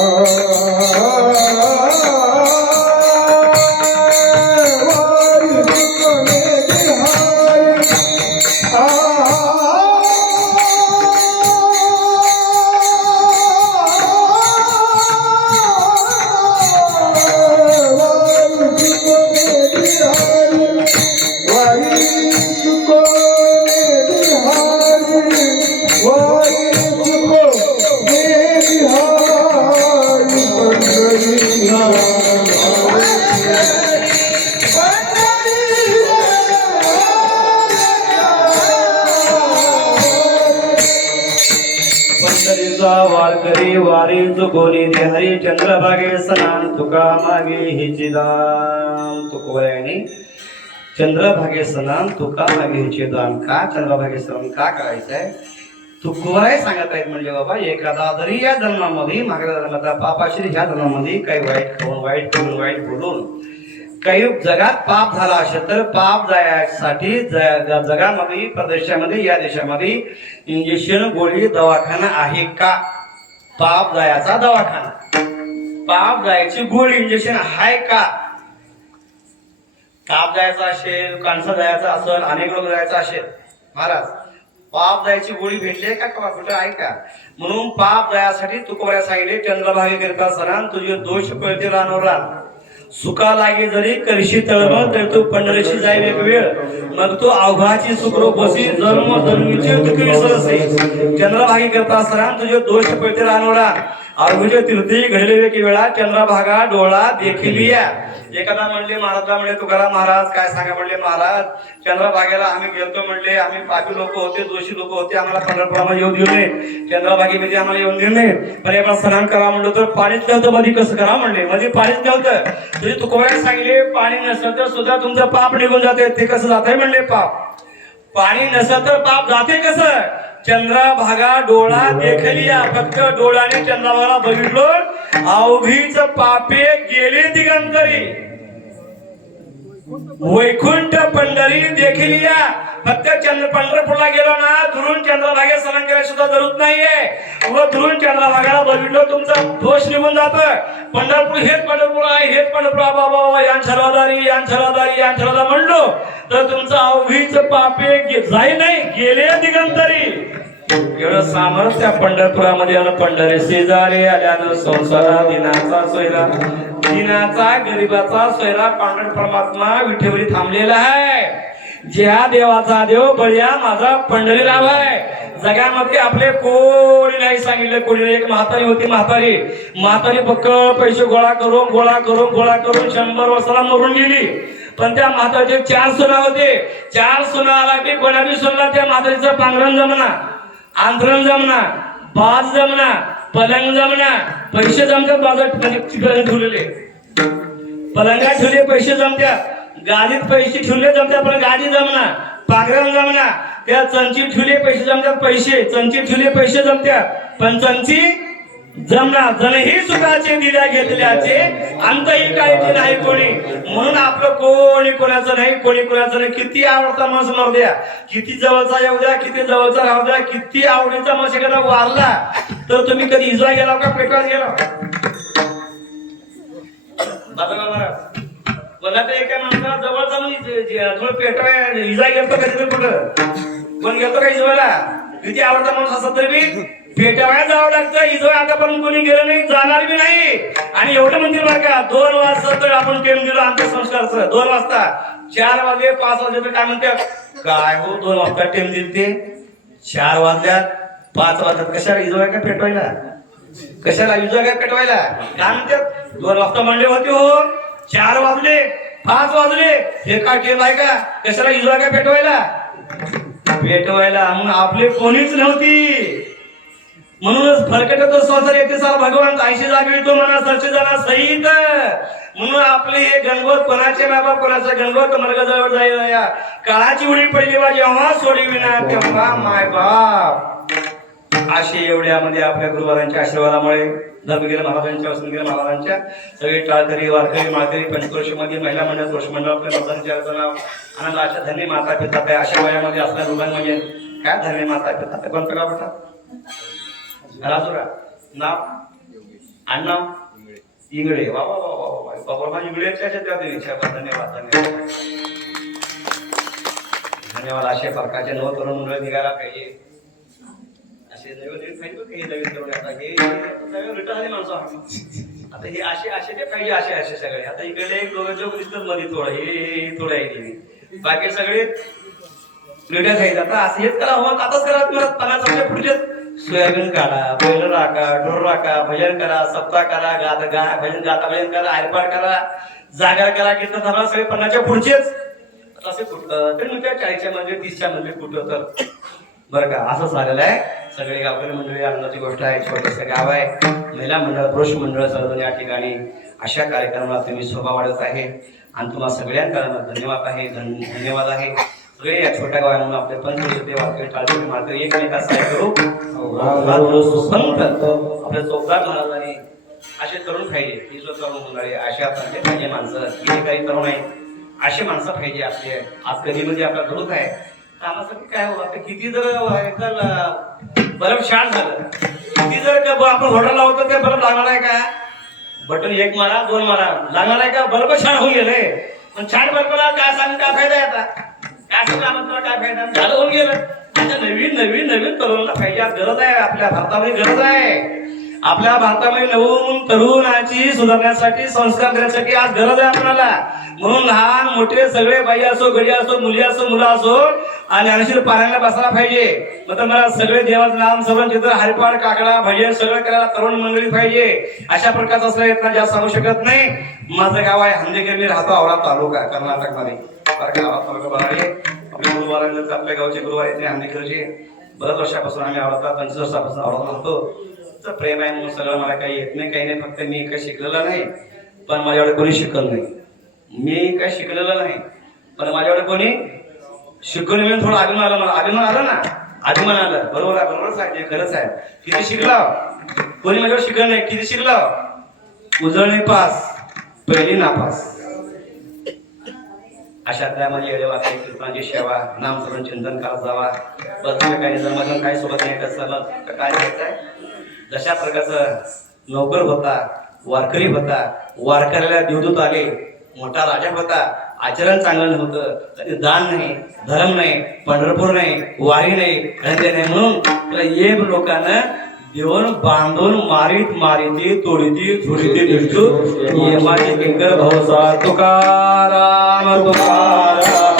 Ah हरी चंद्रभागे स्नान तुका मागे हिचे दान. तुकोबाराने चंद्रभागे स्नान तुका मागे हिचे दान. का चंद्रभागे स्नान का करायचंय? तुकोबाराय सांगत आहेत म्हणजे बाबा एखादा जरी या जन्मामध्ये मागल्या जन्माचा पापाश्री ह्या जन्मामध्ये काही वाईट खाऊन वाईट करून वाईट बोलून काही जगात पाप झाला असेल तर पाप जायसाठी जगामध्ये प्रदेशामध्ये या देशामध्ये इंजेक्शन गोळी दवाखाना आहे का? पाप जायचा दवाखाना, पाप जायची गोळी इंजेक्शन आहे का? ताप जायचा असेल, कांसा जायचा असेल, अनेक रोग जायचा असेल, महाराज पाप जायची गोळी भेटली का कुठं आहे का? म्हणून पाप जायसाठी तुकोबारा सांगितले चंद्रभागे करता सरान तुझे दोष पळते रानवर रान. सुका लागे जरी करशी तळमळ तर तू पंढरीशी जाईल एक वेळ मग तो अवघाची सुखरो बसी जन्म जन्मीचे दुःख विसरसे. चंद्रभागी करता सरान तुझे दोष पळते रानवर रान. अवघुजे तीर्थी घडले एक वेळा चंद्रभागा डोळा देखिलिया. एखादा म्हणले महाराजला म्हणले तुकाराम महाराज काय सांगा म्हणले महाराज चंद्रभागेला आम्ही गेलतो म्हणले आम्ही पापी लोक होते दोषी लोक होते आम्हाला पंढरपुरामध्ये येऊन दिले चंद्रभागेमध्ये आम्हाला येऊन दिले पण आपण स्नान करा म्हणलं तर पाणीच नव्हतं मध्ये कसं करा म्हणले मध्ये पाणीच नव्हतं. तुझे तुकोबाराने सांगितले पाणी नसेल तर सुद्धा तुमचं पाप निघून जाते. ते कसं जाते म्हणले पाप पाणी नसेल तर पाप जाते कसं? चंद्रभागा डोळा देखलिया. फक्त डोळ्याने चंद्रभागाला बघितलो अवघीच पापे गेले दिगंतरी. वैकुंठ पंढरी देखलिया. फक्त पंढरपूरला गेलो ना दुरून चंद्रभागे स्नान करायला सुद्धा जरूरत नाहीये. व दुरून चंद्रभागाला बघितलो तुमचा दोष निघून जात. पंढरपूर हेच पंढरपूर आहे हेच पंढरपूर बाबा यान छलादारी यान छलादारी यान छलादा म्हणलो तर तुमचं अवघीच पापे जाई नाही गेले दिगंतरी. एवढं सामर्थ्य पंढरपुरामध्ये आलं. पंढरी शेजारी आल्यानं संसारा दिनाचा सोयरा दिनाचा गरीबाचा सोयरा पांढर परमात्मा विठेवरी थांबलेला आहे. ज्या देवाचा देव बळ्या माझा पंढरीराव आहे. जगामध्ये आपले कोणी नाही सांगितलं कोणी. एक म्हातारी होती म्हातारी पक्कळ पैसे गोळा करून 100 वर्षाला मरून गेली. पण त्या म्हातारीचे 4 सुना होते. 4 सुना आला की कोणा बी सुनला त्या म्हातारीचं पांघरण जमना आंधरण जमना बाज जमना पलंग जमना. पैसे जमतात बाजारात म्हणजे ठेवलेले पलंगात ठेवले पैसे जमत्यात गादीत पैसे ठेवले जमतात पण गादी जमना पांघरण जमना. त्या चंची ठेवले पैसे जमतात पैसे चंची ठेवले पैसे जमत्यात पण चंची जमना. जनही सुखाचे दिल्या घेतल्याचे अंतही काळजी नाही कोणी. म्हणून आपलं कोणी कोणाचं नाही कोणी कोणाचं नाही. किती आवडता माणूस मरू द्या किती जवळचा येऊ द्या किती जवळचा राहू द्या किती आवडीचा माणूस एखादा वारला तर तुम्ही कधी इजवा गेला का पेटवायला गेला? मला तर एका माणसाला जवळ जाऊन पेटवाय इजा गेलतो कधी कुठं पण गेलतो का इजवायला? किती आवडता माणूस असत तरी मी पेटवायला जावं लागतं. इजवा आतापर्यंत कोणी गेलं नाही जाणार बी नाही. आणि एवढं मंदिर बघा 2 वाजता तर आपण टेम दिलो आमच्या संस्कारचं 2 वाजता 4 वाजले 5 वाजले तर काय म्हणतात काय हो 2 वाजता टेम दिल ते 4 वाजल्यात 5 वाजल्यात कशाला इजवा का पेटवायला? कशाला इजवा का पेटवायला? काय म्हणतात 2 वाजता म्हणले होते हो 4 वाजले 5 वाजले हे काय टेम आहे का? कशाला इजवा का पेटवायला? म्हणून आपले कोणीच नव्हती. म्हणूनच फरकट तो संसार येते सार भगवान 80 जागे तो म्हणा 700 जणा सहित. म्हणून आपले हे गणगोत कोणाचे बाबा कोणाचा गणगोत मर्गजवळ जाईल. काळाची उडी पडली बा जेव्हा सोडी विना तेव्हा माय बाप. असे एवढ्यामध्ये आपल्या गुरुवारांच्या आशीर्वादामुळे धर्मगिरी महाराजांच्या वसंतगिरी महाराजांच्या सगळे टाळकरी वारकरी माळकरी पंचक्रोशीमध्ये महिला मंडळ पुरुष मंडळ आपल्या मतदानाचे नाव आनंद अशा धन्य माता पिता अशा वयामध्ये असल्या रुग्ण म्हणजे काय धन्य माता पिता कोणतं का बेटा राजुरा नाव अण्णा इंगळे वा वा वा वा बाबा इंगळे धन्यवाद धन्यवाद. अशा प्रकारचे नव तरुण मंडळ निघायला पाहिजे. असे नवीन पाहिजे हे रिटर्न आले माणसं आता हे असे ते पाहिजे असे सगळे. आता इकडे एक दोघं जोग दिसतात मध्ये थोडं हे थोडं आहे बाकी सगळे रिटर्न घ्यायचं. आता असं हेच करा हवं आताच करा. 50 वर्ष पुढचे सोयाबीन काढा बैल राखा ढोर राखा भजन करा सप्ताह करा भजन भजन करा आरपार करा जागा करा कीर्तन धरा सगळे 50च्या पुढचेच. असे कुठं तरी मग त्या 40च्या मध्ये 30च्या मध्ये कुठं तर बरं का असं झालेलं आहे. सगळे गावकरी मंडळी आनंदाची गोष्ट आहे. छोटंसं गाव आहे. महिला मंडळ पुरुष मंडळ सर्वजण या ठिकाणी अशा कार्यक्रमाला तुम्ही शोभा वाढत आहे आणि तुम्हाला सगळ्यांकडून धन्यवाद आहे. धन्यवाद आहे. सगळे या छोट्या गावांना आपले पंचकृषी वारकरी टाळकरी मारकरी एकमेकांना सहाय्य करू. सुसंत आपल्या चौदार महाराजांनी असे तरुण पाहिजे. ईश्वर तरुण होणारे अशा पाहिजे माणसं. हे काही तरुण आहेत असे माणसं पाहिजे आपले. आज कधीमध्ये आपला ग्रोथ आहे. कामासाठी काय हो आता किती जर एकदम बल्ब शार्ट झालं, किती जर आपण हॉटेल लावतो ते बल्ब लागणार आहे का? बटन एक मारा 2 मारा लागणार आहे का? बल्ब छान होऊन गेले. पण छान बल्बला काय सांग काय फायदा आहे आता? काय सांगा काय फायदा झालं होऊन गेलं. आता नवीन नवीन नवीन तरुणाला पाहिजे. आज गरज आहे. आपल्या भारतामध्ये गरज आहे. आपल्या भारतामध्ये नवीन तरुणाची सुधारण्यासाठी संस्कार करण्यासाठी आज गरज आहे आपल्याला. म्हणून लहान मोठे सगळे बाई असो गडी असो मुली असो मुलं असो आणि अनशीर पारायणाला बसायला पाहिजे. मग मला सगळे देवाचं नाम सर्व चित्र हरिपाठ काकडा भजन सगळं करायला तरुण मंडळी पाहिजे. अशा प्रकारचं असं येतना जास्त सांगू शकत नाही. माझं गाव आहे हंदेकर. मी राहतो औरा तालुका कर्नाटकमध्ये. तालुका बनाळे आपल्या गुरुवारांचं आपल्या गावचे गुरुवार येते हंदेकरचे. बऱ्याच वर्षापासून आम्ही आवडतात 25 वर्षापासून आवडत होतो. प्रेम आहे म्हणून सगळं मला काही येत नाही काही नाही. फक्त मी काही शिकलेलं नाही पण माझ्याकडे कोणी शिकलं नाही. मी काही शिकलेलं नाही पण माझ्याकडे कोणी शिकवलं. मी थोडं अभिमान आला. मला अभिमान आला ना. अभिमान आलं. बरोबर आहे. बरोबरच आहे. खरंच आहे. किती शिकला कोणी माझ्यावर शिकलं नाही. किती शिकला उजळणी पास पहिली नापास. अशातल्या माझी येडेवाची कृष्णाची सेवा नामस्मरण चिंतन करत जावा. बस काही जन्मजन काही सोबत नाही कसं काय घ्यायचंय. जशा प्रकारचं नोकर होता वारकरी होता. वारकऱ्याला देवदूत आले. मोठा राजा होता. आचरण चांगलं नव्हतं. दान नाही धर्म नाही पंढरपूर नाही वारी नाही धंदे नाही म्हणून एक लोकांना देऊन बांधून मारीत मारिती तोडीती झोडीती दिसतो. यमाचे किंकर भाऊसा तुकाराम तुकाराम.